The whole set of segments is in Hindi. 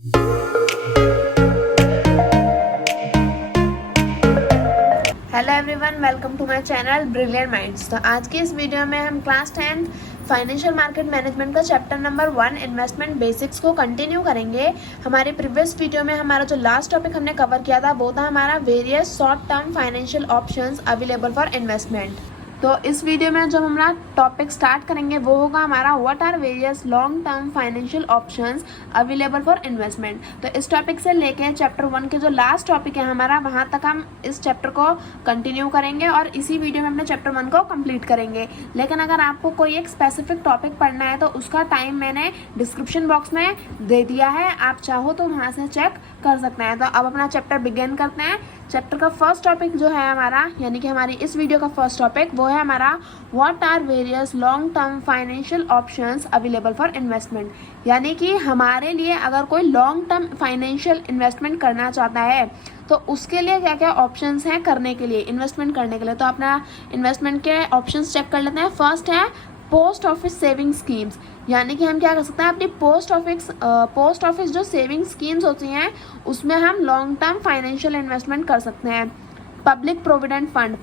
Hello everyone, welcome to my channel brilliant minds. तो आज की इस वीडियो में हम क्लास 10 फाइनेंशियल मार्केट मैनेजमेंट का चैप्टर नंबर 1 इन्वेस्टमेंट बेसिक्स को कंटिन्यू करेंगे। हमारे प्रीवियस वीडियो में हमारा जो लास्ट टॉपिक हमने कवर किया था वो था हमारा various short term financial options available for investment. तो इस वीडियो में जो हमारा टॉपिक स्टार्ट करेंगे वो होगा हमारा what are various long term financial options available for investment. तो इस टॉपिक से लेके चैप्टर 1 के जो लास्ट टॉपिक है हमारा, वहाँ तक हम इस चैप्टर को कंटिन्यू करेंगे और इसी वीडियो में अपने चैप्टर 1 को कंप्लीट करेंगे। लेकिन अगर आपको कोई एक स्पेसिफिक टॉपिक पढ़ना है तो उसका टाइम मैंने डिस्क्रिप्शन बॉक्स में दे दिया है, आप चाहो तो वहाँ से चेक कर सकते हैं। तो अब अपना चैप्टर बिगिन करते हैं। चैप्टर का फर्स्ट टॉपिक जो है हमारा, यानी कि हमारी इस वीडियो का फर्स्ट टॉपिक वो है हमारा what are various long term financial options available for investment. यानी कि हमारे लिए अगर कोई लॉन्ग टर्म फाइनेंशियल इन्वेस्टमेंट करना चाहता है तो उसके लिए क्या क्या ऑप्शंस हैं करने के लिए, इन्वेस्टमेंट करने के लिए। तो अपना इन्वेस्टमेंट के ऑप्शंस चेक कर लेते हैं। फर्स्ट है पोस्ट ऑफिस सेविंग स्कीम्स, यानी कि हम क्या कर सकते हैं, अपनी पोस्ट ऑफिस जो सेविंग स्कीम्स होती हैं उसमें हम लॉन्ग टर्म फाइनेंशियल इन्वेस्टमेंट कर सकते हैं। Public provident fund,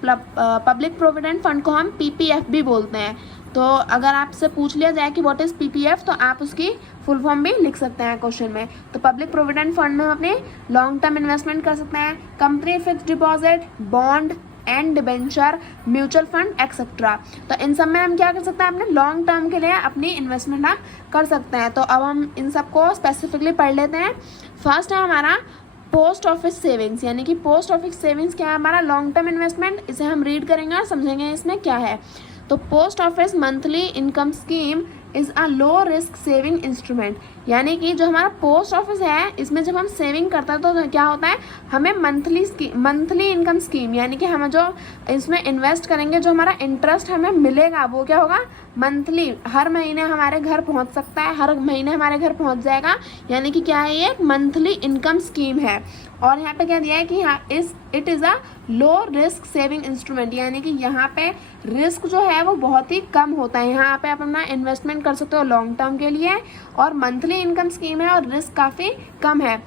public provident fund को हम पीपीएफ भी बोलते हैं। तो अगर आपसे पूछ लिया जाए कि व्हाट इज़ पीपीएफ तो आप उसकी फुल फॉर्म भी लिख सकते हैं क्वेश्चन में। तो पब्लिक प्रोविडेंट फंड में हम अपने लॉन्ग टर्म इन्वेस्टमेंट कर सकते हैं। Company fixed deposit, bond and debenture, mutual fund etcetera. तो इन सब में हम क्या कर सकते हैं, अपने लॉन्ग टर्म के लिए अपनी इन्वेस्टमेंट हम कर सकते हैं। तो अब हम इन सबको स्पेसिफिकली पढ़ लेते हैं। फर्स्ट है हमारा पोस्ट ऑफिस सेविंग्स, यानी कि पोस्ट ऑफिस सेविंग्स क्या है, हमारा लॉन्ग टर्म इन्वेस्टमेंट। इसे हम रीड करेंगे और समझेंगे इसमें क्या है। तो post office monthly income scheme is a low risk saving instrument, यानी कि जो हमारा पोस्ट ऑफिस है इसमें जब हम सेविंग करते हैं तो क्या होता है, हमें मंथली इनकम स्कीम, यानी कि हम जो इसमें इन्वेस्ट करेंगे जो हमारा इंटरेस्ट हमें मिलेगा वो क्या होगा, मंथली, हर महीने हमारे घर पहुंच सकता है, हर महीने हमारे घर पहुंच जाएगा। यानी कि क्या है, ये एक मंथली इनकम स्कीम है। और यहाँ पे क्या दिया है कि it is a low risk saving instrument, यानी कि यहाँ पे रिस्क जो है वो बहुत ही कम होता है। यहाँ पे आप अपना इन्वेस्टमेंट कर सकते हो लॉन्ग टर्म के लिए, और मंथली इनकम स्कीम है और रिस्क काफ़ी कम है।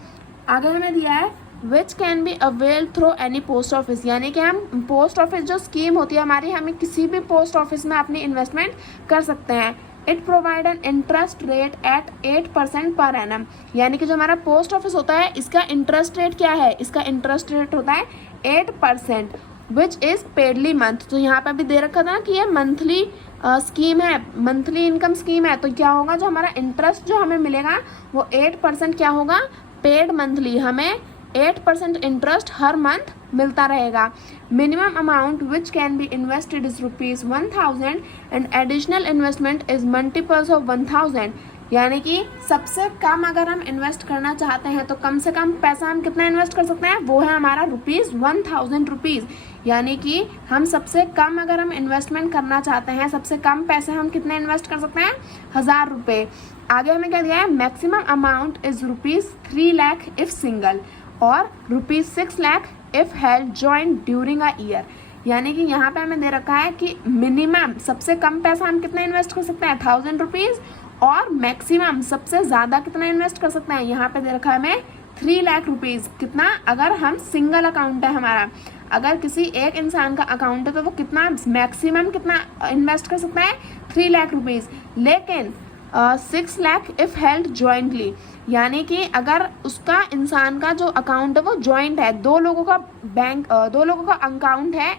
आगे हमें दिया है which can be avail through any post office, यानी कि हम पोस्ट ऑफिस जो स्कीम होती है हमारी, हमें किसी भी पोस्ट ऑफिस में अपनी इन्वेस्टमेंट कर सकते हैं। It provide an interest rate at 8% per annum, यानी कि जो हमारा पोस्ट ऑफिस होता है इसका इंटरेस्ट रेट क्या है, इसका इंटरेस्ट रेट होता है 8%, विच इज़ पेडली मंथ। तो यहाँ पे भी दे रखा था ना कि ये मंथली स्कीम है, मंथली इनकम स्कीम है। तो क्या होगा, जो हमारा इंटरेस्ट जो हमें मिलेगा वो 8% क्या होगा, पेड मंथली, हमें 8% इंटरेस्ट हर मंथ मिलता रहेगा। Minimum amount which can be invested is ₹1000 and additional investment is multiples of 1000, यानी कि सबसे कम अगर हम इन्वेस्ट करना चाहते हैं तो कम से कम पैसा हम कितना इन्वेस्ट कर सकते हैं, वो है हमारा ₹1000। यानी कि हम सबसे कम अगर हम इन्वेस्टमेंट करना चाहते हैं, सबसे कम पैसे हम कितने इन्वेस्ट कर सकते हैं, ₹1000। आगे हमें क्या दिया है, maximum amount is ₹3 lakh if single और ₹6 lakh if held joint during a year, यानी कि यहाँ पे हमें दे रखा है कि मिनिमम सबसे कम पैसा हम कितना इन्वेस्ट कर सकते हैं, ₹1000, और मैक्सिमम सबसे ज़्यादा कितना इन्वेस्ट कर सकते हैं, यहाँ पे दे रखा है हमें ₹3 लाख। कितना, अगर हम सिंगल अकाउंट है हमारा, अगर किसी एक इंसान का अकाउंट है तो वो कितना मैक्सिमम कितना इन्वेस्ट कर सकता है, ₹3 लाख। लेकिन 6 लाख इफ हेल्ड जॉइंटली, यानी कि अगर उसका इंसान का जो अकाउंट है वो जॉइंट है, दो लोगों का अकाउंट है,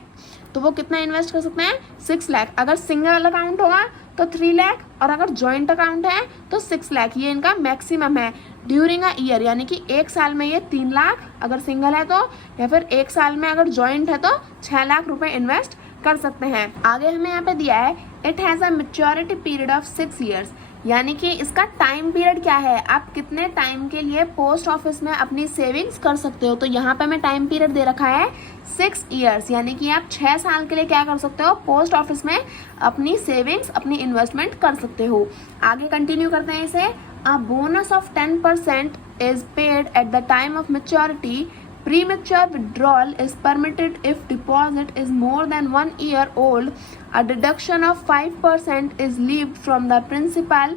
तो वो कितना इन्वेस्ट कर सकते हैं, 6 लाख। अगर सिंगल अकाउंट होगा तो 3 लाख, और अगर जॉइंट अकाउंट है तो 6 लाख। ये इनका मैक्सिमम है ड्यूरिंग अ ईयर, यानी कि एक साल में ये 3 लाख अगर सिंगल है तो, या फिर एक साल में अगर जॉइंट है तो 6 लाख रुपए इन्वेस्ट कर सकते हैं। आगे हमें यहाँ पे दिया है it has a maturity period of 6 years, यानी कि इसका टाइम पीरियड क्या है, आप कितने टाइम के लिए पोस्ट ऑफिस में अपनी सेविंग्स कर सकते हो। तो यहाँ पे हमें टाइम पीरियड दे रखा है 6 ईयर्स, यानी कि आप 6 साल के लिए क्या कर सकते हो, पोस्ट ऑफिस में अपनी सेविंग्स, अपनी इन्वेस्टमेंट कर सकते हो। आगे कंटिन्यू करते हैं इसे। A bonus of 10% is paid at the time of maturity. Premature withdrawal is permitted if deposit is more than 1 year old. A deduction of 5% is levied from the principal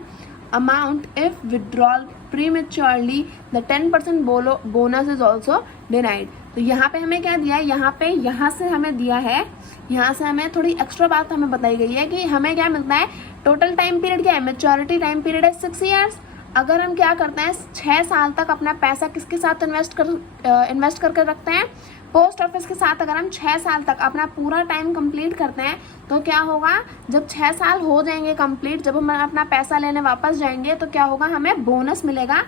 amount if withdrawal prematurely, the 10% bonus is also denied. तो यहाँ पे हमें क्या दिया है, यहाँ से हमें दिया है, यहाँ से हमें थोड़ी एक्स्ट्रा बात हमें बताई गई है कि हमें क्या मिलता है, टोटल टाइम पीरियड क्या है, मैच्योरिटी टाइम पीरियड है 6 ईयर्स। अगर हम क्या करते हैं 6 साल तक अपना पैसा किसके साथ इन्वेस्ट करके रखते हैं, पोस्ट ऑफिस के साथ। अगर हम 6 साल तक अपना पूरा टाइम कंप्लीट करते हैं तो क्या होगा, जब 6 साल हो जाएंगे कंप्लीट, जब हम अपना पैसा लेने वापस जाएंगे तो क्या होगा, हमें बोनस मिलेगा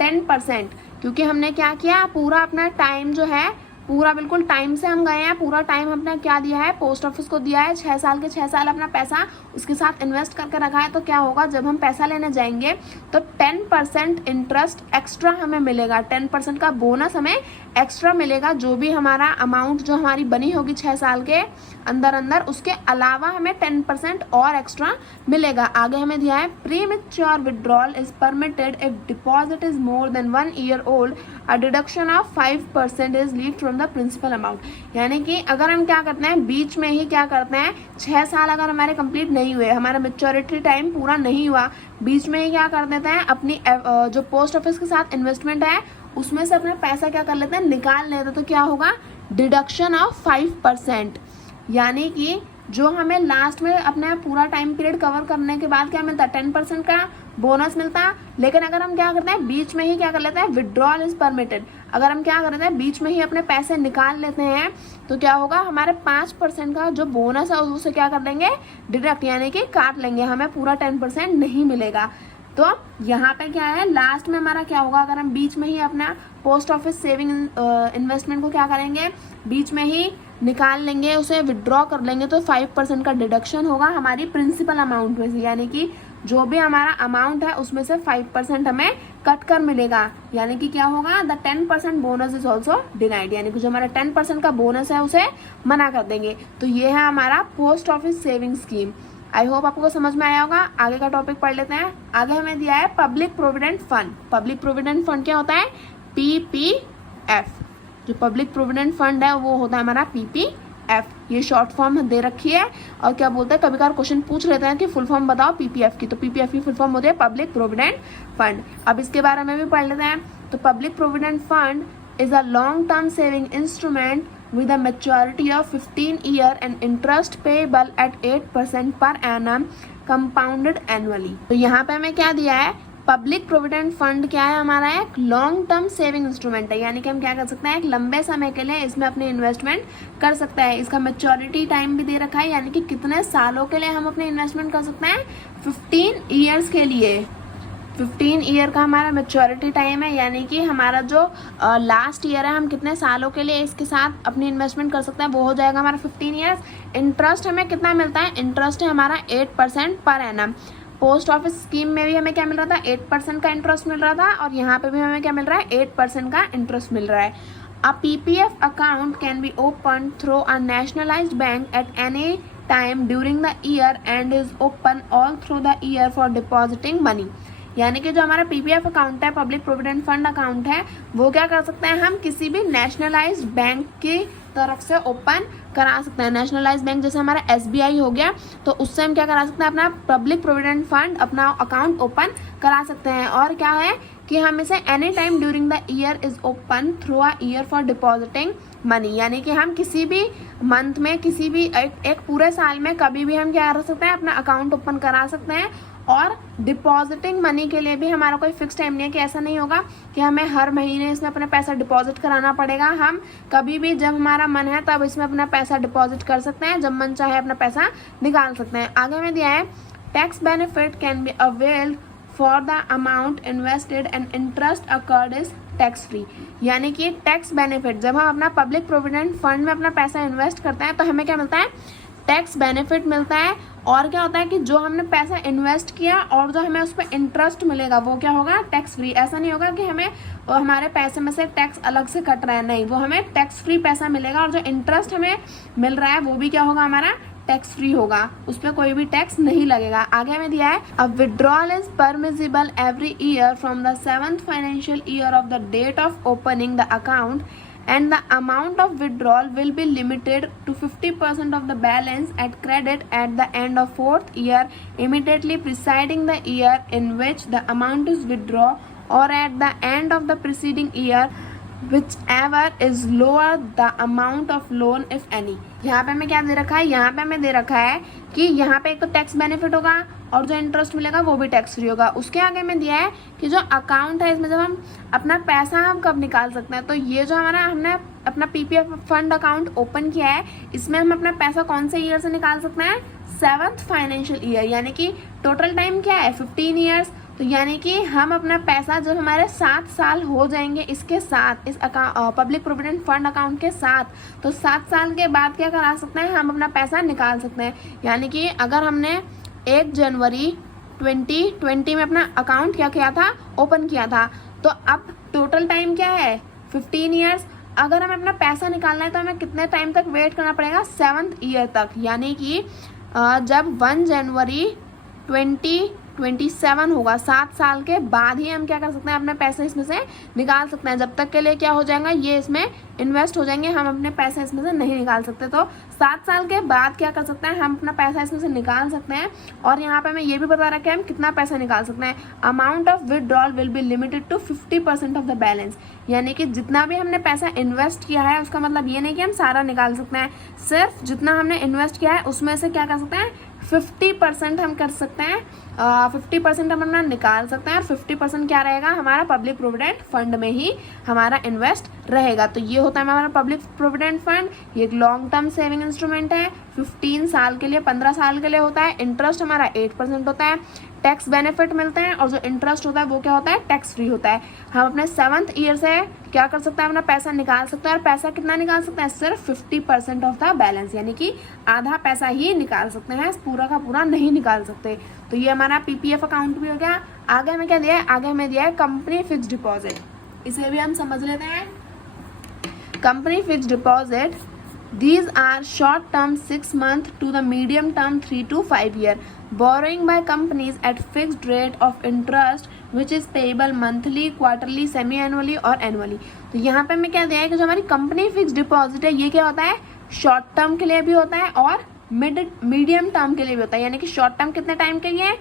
10%, क्योंकि हमने क्या किया, पूरा अपना टाइम जो है, पूरा बिल्कुल टाइम से हम गए हैं, पूरा टाइम हमने क्या दिया है, पोस्ट ऑफिस को दिया है, 6 साल के 6 साल अपना पैसा उसके साथ इन्वेस्ट करके रखा है। तो क्या होगा, जब हम पैसा लेने जाएंगे तो 10% इंटरेस्ट एक्स्ट्रा हमें मिलेगा, 10% का बोनस हमें एक्स्ट्रा मिलेगा, जो भी हमारा अमाउंट जो हमारी बनी होगी 6 साल के अंदर उसके अलावा हमें 10% और एक्स्ट्रा मिलेगा। आगे हमें दिया है premature withdrawal is permitted if deposit is more than 1 year old, a deduction of 5% is leave from the principal amount. यानी कि अगर हम क्या करते हैं, बीच में ही क्या करते हैं, 6 साल अगर हमारे कंप्लीट नहीं हुए, हमारा मैच्योरिटी टाइम पूरा नहीं हुआ, बीच में ही क्या कर देते हैं, अपनी जो पोस्ट ऑफिस के साथ इन्वेस्टमेंट है उसमें से अपना पैसा क्या कर लेते हैं, निकाल लेते हैं। तो क्या होगा, डिडक्शन ऑफ 5%, यानी कि जो हमें लास्ट में अपना पूरा टाइम पीरियड कवर करने के बाद क्या मिलता है, 10% का बोनस मिलता है। लेकिन अगर हम क्या करते हैं, बीच में ही क्या कर लेते हैं, विड्रॉल इज परमिटेड, अगर हम क्या करते हैं बीच में ही अपने पैसे निकाल लेते हैं तो क्या होगा, हमारे 5% का जो बोनस है उसे क्या कर देंगे, डिडक्ट, यानी कि काट लेंगे, हमें पूरा 10% नहीं मिलेगा। तो यहाँ पे क्या है, लास्ट में हमारा क्या होगा, अगर हम बीच में ही अपना पोस्ट ऑफिस सेविंग इन्वेस्टमेंट को क्या करेंगे, बीच में ही निकाल लेंगे, उसे विड्रॉ कर लेंगे, तो 5% का डिडक्शन होगा हमारी प्रिंसिपल अमाउंट में से, यानी कि जो भी हमारा अमाउंट है उसमें से 5% हमें कट कर मिलेगा, यानी कि क्या होगा, the 10% bonus is also denied, यानी कि जो हमारा 10% का बोनस है उसे मना कर देंगे। तो ये है हमारा post office saving scheme. I hope आपको समझ में आया होगा। आगे का टॉपिक पढ़ लेते हैं। आगे हमें दिया है public provident fund. Public provident fund क्या होता है, PPF। जो पब्लिक प्रोविडेंट फंड है वो होता है हमारा PPF, ये शॉर्ट फॉर्म दे रखी है। और क्या बोलते हैं, कभी कभार क्वेश्चन पूछ लेते हैं कि फुल फॉर्म बताओ PPF की, तो PPF की फुल फॉर्म होती है पब्लिक प्रोविडेंट फंड। अब इसके बारे में भी पढ़ लेते हैं। तो public provident fund is a long term saving instrument with a maturity of 15 year and interest payable at 8% per annum compounded annually। तो यहाँ पे हमें क्या दिया है, पब्लिक प्रोविडेंट फंड क्या है, हमारा एक लॉन्ग टर्म सेविंग इंस्ट्रूमेंट है, यानी कि हम क्या कर सकते हैं, एक लंबे समय के लिए इसमें अपनी इन्वेस्टमेंट कर सकते हैं। इसका मैच्योरिटी टाइम भी दे रखा है, यानी कि कितने सालों के लिए हम अपनी इन्वेस्टमेंट कर सकते हैं, 15 ईयर्स के लिए। 15 ईयर का हमारा मैच्योरिटी टाइम है, यानी कि हमारा जो लास्ट ईयर है, हम कितने सालों के लिए इसके साथ अपनी इन्वेस्टमेंट कर सकते हैं, वो हो जाएगा हमारा 15 ईयर्स। इंटरेस्ट हमें कितना मिलता है, इंटरेस्ट है हमारा 8% per annum. Post office scheme में भी हमें क्या मिल रहा था, 8% का इंटरेस्ट मिल रहा था, और यहाँ पे भी हमें क्या मिल रहा है, 8% का इंटरेस्ट मिल रहा है। अ PPF account can be opened through a nationalized bank at any time during the year and is open all through the year for depositing money। यानी कि जो हमारा PPF अकाउंट है, पब्लिक प्रोविडेंट फंड अकाउंट है, वो क्या कर सकते हैं, हम किसी भी नेशनलाइज्ड बैंक की तरफ से ओपन करा सकते हैं। नेशनलाइज्ड बैंक जैसे हमारा SBI हो गया, तो उससे हम क्या करा सकते हैं, अपना पब्लिक प्रोविडेंट फंड अपना अकाउंट ओपन करा सकते हैं। और क्या है कि हम इसे any time during the year is open through a year for depositing money, यानी कि हम किसी भी मंथ में, किसी भी एक पूरे साल में कभी भी हम क्या कर सकते हैं, अपना अकाउंट ओपन करा सकते हैं। और डिपॉजिटिंग मनी के लिए भी हमारा कोई फिक्स टाइम नहीं है, कि ऐसा नहीं होगा कि हमें हर महीने इसमें अपना पैसा डिपॉजिट कराना पड़ेगा। हम कभी भी जब हमारा मन है तब इसमें अपना पैसा डिपॉजिट कर सकते हैं, जब मन चाहे अपना पैसा निकाल सकते हैं। आगे में दिया है tax benefit can be availed for the amount invested and interest occurred is tax free, यानी कि टैक्स बेनिफिट, जब हम अपना पब्लिक प्रोविडेंट फंड में अपना पैसा इन्वेस्ट करते हैं तो हमें क्या मिलता है, टैक्स बेनिफिट मिलता है। और क्या होता है कि जो हमने पैसा इन्वेस्ट किया और जो हमें उस पर इंटरेस्ट मिलेगा वो क्या होगा, टैक्स फ्री। ऐसा नहीं होगा कि हमें हमारे पैसे में से टैक्स अलग से कट रहा है, नहीं, वो हमें टैक्स फ्री पैसा मिलेगा। और जो इंटरेस्ट हमें मिल रहा है वो भी क्या होगा, हमारा टैक्स फ्री होगा, उस पर कोई भी टैक्स नहीं लगेगा। आगे में दिया है a withdrawal is permissible every year from the 7th financial year of the date of opening the account and the amount of withdrawal will be limited to 50% of the balance at credit at the end of 4th year immediately preceding the year in which the amount is withdrawn और eight the end of the preceding year whichever is lower the amount of loan if any। यहाँ पे हमें क्या दे रखा है, यहाँ पे हमें दे रखा है कि यहाँ पे एक तो टैक्स बेनिफिट होगा और जो इंटरेस्ट मिलेगा वो भी टैक्स फ्री होगा। उसके आगे में दिया है कि जो अकाउंट है इसमें जब हम अपना पैसा हम कब निकाल सकते हैं, तो ये जो हमारा हमने अपना पीपीएफ फंड अकाउंट ओपन किया है इसमें हम अपना पैसा कौन से ईयर से निकाल सकते हैं, 7th फाइनेंशियल ईयर, यानी कि टोटल टाइम क्या है 15 ईयर्स। तो यानी कि हम अपना पैसा जब हमारे 7 साल हो जाएंगे इसके साथ, इस पब्लिक प्रोविडेंट फंड अकाउंट के साथ, तो 7 साल के बाद क्या करा सकते हैं, हम अपना पैसा निकाल सकते हैं। यानी कि अगर हमने 1 जनवरी 2020 में अपना अकाउंट क्या किया था, ओपन किया था, तो अब टोटल टाइम क्या है 15 ईयर्स। अगर हमें अपना पैसा निकालना है तो हमें कितने टाइम तक वेट करना पड़ेगा, 7th ईयर तक। यानी कि जब 1 जनवरी 2027 होगा, 7 साल के बाद ही हम क्या कर सकते हैं, अपने पैसे इसमें से निकाल सकते हैं। जब तक के लिए क्या हो जाएगा, ये इसमें इन्वेस्ट हो जाएंगे, हम अपने पैसे इसमें से नहीं निकाल सकते। तो 7 साल के बाद क्या कर सकते हैं, हम अपना पैसा इसमें से निकाल सकते हैं। और यहाँ पे हमें ये भी बता रखा है हम कितना पैसा निकाल सकते हैं। Amount of withdrawal will be limited to 50% of the balance. यानी कि जितना भी हमने पैसा इन्वेस्ट किया है उसका मतलब ये नहीं कि हम सारा निकाल सकते हैं, सिर्फ जितना हमने इन्वेस्ट किया है उसमें से क्या कर सकते हैं, 50% हम कर सकते हैं। 50% हम अपना निकाल सकते हैं और 50% क्या रहेगा, हमारा पब्लिक प्रोविडेंट फंड में ही हमारा इन्वेस्ट रहेगा। तो ये होता है हमारा पब्लिक प्रोविडेंट फंड। ये एक लॉन्ग टर्म सेविंग इंस्ट्रूमेंट है, 15 साल के लिए, 15 साल के लिए होता है। इंटरेस्ट हमारा 8% होता है, टैक्स बेनिफिट मिलते हैं और जो इंटरेस्ट होता है वो क्या होता है, टैक्स फ्री होता है। हम अपने 7th ईयर से क्या कर सकते हैं, अपना पैसा निकाल सकते हैं। और पैसा कितना निकाल सकते हैं, सिर्फ 50% ऑफ द बैलेंस, यानी कि आधा पैसा ही निकाल सकते हैं, पूरा का पूरा नहीं निकाल सकते। तो ये हमारा पीपीएफ अकाउंट भी हो गया। आगे हमें क्या दिया है, आगे हमें दिया है कंपनी फिक्स डिपॉजिट। इसे भी हम समझ लेते हैं। Company fix deposit, these are short term 6 month to the medium term 3 to 5 year borrowing by companies at fixed rate of interest which is payable monthly, quarterly, semi annually और annually। तो यहाँ पे हमें क्या दिया है कि जो हमारी कंपनी फिक्स डिपॉजिट है ये क्या होता है, शॉर्ट टर्म के लिए भी होता है और मीडियम टर्म के लिए भी होता है। यानी कि शॉर्ट टर्म कितने टाइम के लिए,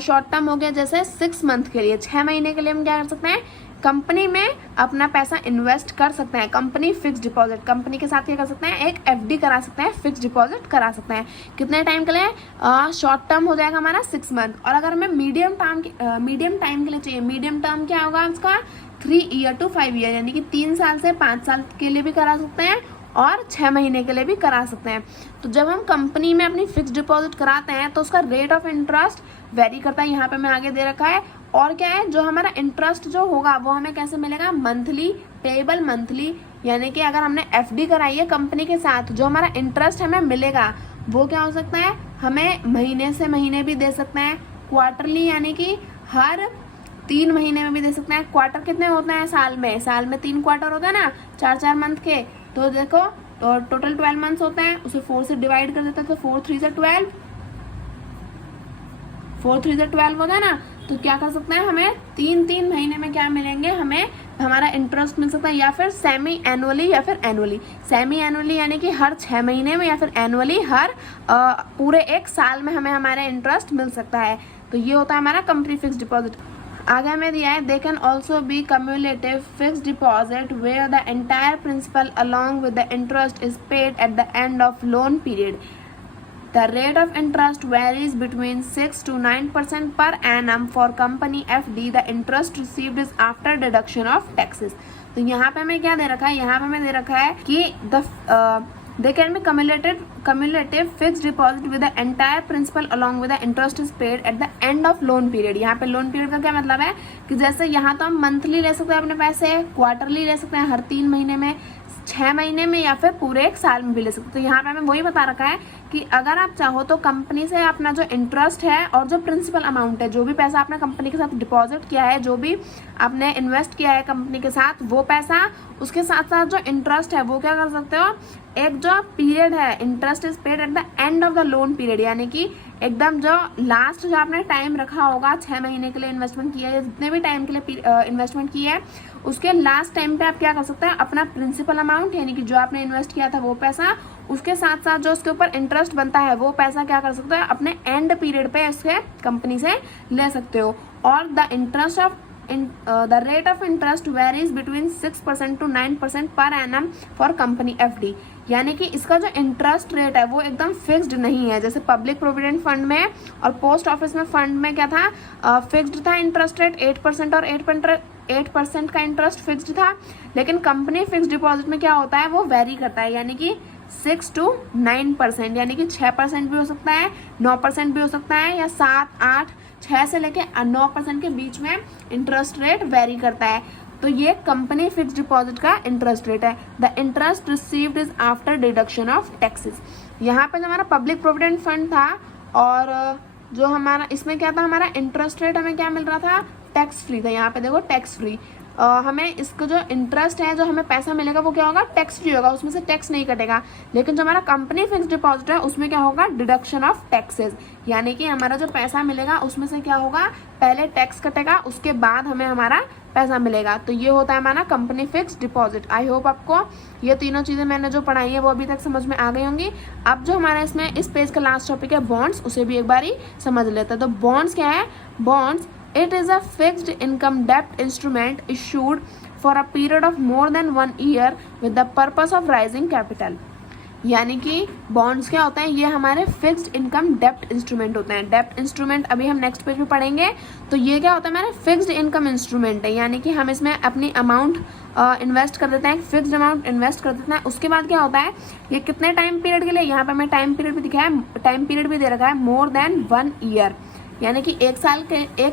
शॉर्ट टर्म हो गया जैसे 6 मंथ के लिए, 6 महीने के लिए हम क्या कर सकते हैं, कंपनी में अपना पैसा इन्वेस्ट कर सकते हैं। कंपनी फिक्स डिपॉजिट, कंपनी के साथ क्या कर सकते हैं, एक एफडी करा सकते हैं, फिक्स डिपॉजिट करा सकते हैं। कितने टाइम के लिए, शॉर्ट टर्म हो जाएगा हमारा 6 मंथ। और अगर हमें मीडियम टाइम के लिए चाहिए, मीडियम टर्म क्या होगा उसका, 3 ईयर to 5 ईयर, यानी कि 3 साल से 5 साल के लिए भी करा सकते हैं और 6 महीने के लिए भी करा सकते हैं। तो जब हम कंपनी में अपनी फिक्स डिपॉजिट कराते हैं तो उसका रेट ऑफ इंटरेस्ट वेरी करता है। यहाँ पे मैं आगे दे रखा है। और क्या है, जो हमारा इंटरेस्ट जो होगा वो हमें कैसे मिलेगा, मंथली, पेएबल मंथली। यानी कि अगर हमने एफडी कराई है कंपनी के साथ, जो हमारा इंटरेस्ट हमें मिलेगा वो क्या हो सकता है, हमें महीने से महीने भी दे सकते हैं, क्वार्टरली यानी कि हर 3 महीने में भी दे सकते हैं। क्वार्टर कितने होते हैं साल में, साल में 3 क्वार्टर होता है ना, 4-4 मंथ के। तो देखो, तो टोटल 12 मंथ्स होते हैं, उसे 4 से डिवाइड कर देते हैं तो 4 3 से 12, 4 3 से 12 होता है ना। तो क्या कर सकते हैं, हमें 3-3 महीने में क्या मिलेंगे, हमें हमारा इंटरेस्ट मिल सकता है, या फिर सेमी एनुअली या फिर एनुअली। सेमी एनुअली यानी कि हर 6 महीने में, या फिर एनुअली हर पूरे 1 साल में हमें हमारा इंटरेस्ट मिल सकता है। तो ये होता है हमारा कंपनी फिक्स डिपॉजिट। आगे हमें दिया है, they can also be cumulative fix deposit where the entire principal along with the interest is paid at the end of loan period. The rate of interest varies between 6 to 9% per annum for company FD. The interest received is after deduction of taxes. तो यहाँ पे हमें क्या दे रखा है, यहाँ पे हमें दे रखा है कि they can be cumulative fixed deposit with the entire principal along with the interest is paid at the end of loan period। यहाँ पे लोन पीरियड का क्या मतलब है कि जैसे यहाँ तो हम मंथली ले सकते हैं अपने पैसे, क्वार्टरली ले सकते हैं हर 3 महीने में, 6 महीने में, या फिर पूरे 1 साल में भी ले सकते। तो यहाँ पे हमें वही बता रखा है कि अगर आप चाहो तो कंपनी से अपना जो इंटरेस्ट है और जो प्रिंसिपल अमाउंट है, जो भी पैसा आपने कंपनी के साथ डिपॉजिट किया है, जो भी आपने इन्वेस्ट किया है कंपनी के साथ, वो पैसा, उसके साथ साथ जो इंटरेस्ट है वो क्या कर सकते हो, एक जो पीरियड है, interest is paid at the end of the loan period, यानी कि एकदम जो लास्ट जो आपने टाइम रखा होगा, 6 महीने के लिए इन्वेस्टमेंट किया है, जितने भी टाइम के लिए इन्वेस्टमेंट किया है, उसके लास्ट टाइम पे आप क्या कर सकते हैं, अपना प्रिंसिपल अमाउंट यानी कि जो आपने इन्वेस्ट किया था वो पैसा, उसके साथ साथ जो उसके ऊपर इंटरेस्ट बनता है वो पैसा क्या कर सकते हो, अपने एंड पीरियड पे उसके कंपनी से ले सकते हो। और the interest of the rate of interest varies between 6% to 9% per annum for company FD। यानी कि इसका जो इंटरेस्ट रेट है वो एकदम फिक्स्ड नहीं है, जैसे पब्लिक प्रोविडेंट फंड में और पोस्ट ऑफिस में फंड में क्या था, फिक्स्ड था इंटरेस्ट रेट 8% और 8% का इंटरेस्ट फिक्स्ड था। लेकिन कंपनी फिक्स्ड डिपॉजिट में क्या होता है, वो वेरी करता है, यानी कि 6 to 9%, यानी कि 6% भी हो सकता है, 9% भी हो सकता है, या 7, 8, 6 से लेके 9% के बीच में इंटरेस्ट रेट वेरी करता है। तो ये कंपनी फिक्स्ड डिपॉजिट का इंटरेस्ट रेट है। The interest received is after deduction of taxes. यहाँ पे जो हमारा पब्लिक प्रोविडेंट फंड था और जो हमारा इसमें क्या था, हमारा इंटरेस्ट रेट हमें क्या मिल रहा था, टैक्स फ्री था। यहाँ पे देखो टैक्स फ्री, हमें इसका जो इंटरेस्ट है, जो हमें पैसा मिलेगा वो क्या होगा, टैक्स फ्री होगा, उसमें से टैक्स नहीं कटेगा। लेकिन जो हमारा कंपनी फिक्स्ड डिपॉजिट है उसमें क्या होगा, डिडक्शन ऑफ टैक्सेस, यानी कि हमारा जो पैसा मिलेगा उसमें से क्या होगा, पहले टैक्स कटेगा, उसके बाद हमें हमारा पैसा मिलेगा। तो ये होता है हमारा company fixed deposit. I hope आपको ये तीनों चीज़ें मैंने जो पढ़ाई है वो अभी तक समझ में आ गई होंगी। अब जो हमारा इसमें इस पेज का लास्ट टॉपिक है बॉन्ड्स, उसे भी एक बार ही समझ लेते हैं। तो बॉन्ड्स क्या है, bonds it is a fixed income debt instrument issued for a period of more than 1 year with the purpose of raising capital। यानी कि बॉन्ड्स क्या होता है, ये हमारे फिक्स्ड इनकम डेप्ट इंस्ट्रूमेंट होते हैं। डेप्ट इंस्ट्रूमेंट अभी हम नेक्स्ट पेज पे पढ़ेंगे। तो ये क्या होता है, हमारे फिक्स्ड इनकम इंस्ट्रूमेंट है, यानी कि हम इसमें अपनी अमाउंट इन्वेस्ट कर देते हैं, फिक्स्ड अमाउंट इन्वेस्ट कर देते हैं। उसके बाद क्या होता है, ये कितने टाइम पीरियड के लिए, यहाँ पे हमें टाइम पीरियड भी दिखाया है, टाइम पीरियड भी दे रखा है, मोर देन 1 ईयर, यानी कि 1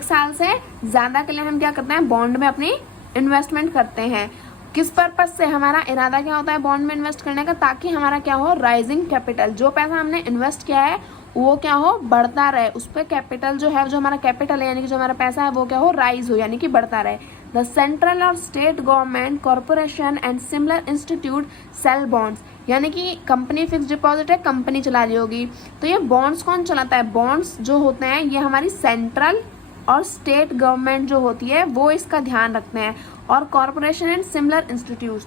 साल से ज़्यादा के लिए हम क्या करते हैं, बॉन्ड में अपनी इन्वेस्टमेंट करते हैं। किस पर्पज से, हमारा इरादा क्या होता है बॉन्ड में इन्वेस्ट करने का, ताकि हमारा क्या हो, राइजिंग कैपिटल, जो पैसा हमने इन्वेस्ट किया है वो क्या हो, बढ़ता रहे, उस पर कैपिटल जो है, जो हमारा कैपिटल है यानी कि जो हमारा पैसा है वो क्या हो, राइज हो, यानी कि बढ़ता रहे। द सेंट्रल और state government corporation and similar institute sell bonds, यानी कि कंपनी फिक्स डिपॉजिट है, कंपनी चला रही होगी। तो ये बॉन्ड्स कौन चलाता है, बॉन्ड्स जो होते हैं ये हमारी सेंट्रल और स्टेट गवर्नमेंट जो होती है वो इसका ध्यान रखते हैं, और कॉर्पोरेशन एंड सिमिलर इंस्टीट्यूट,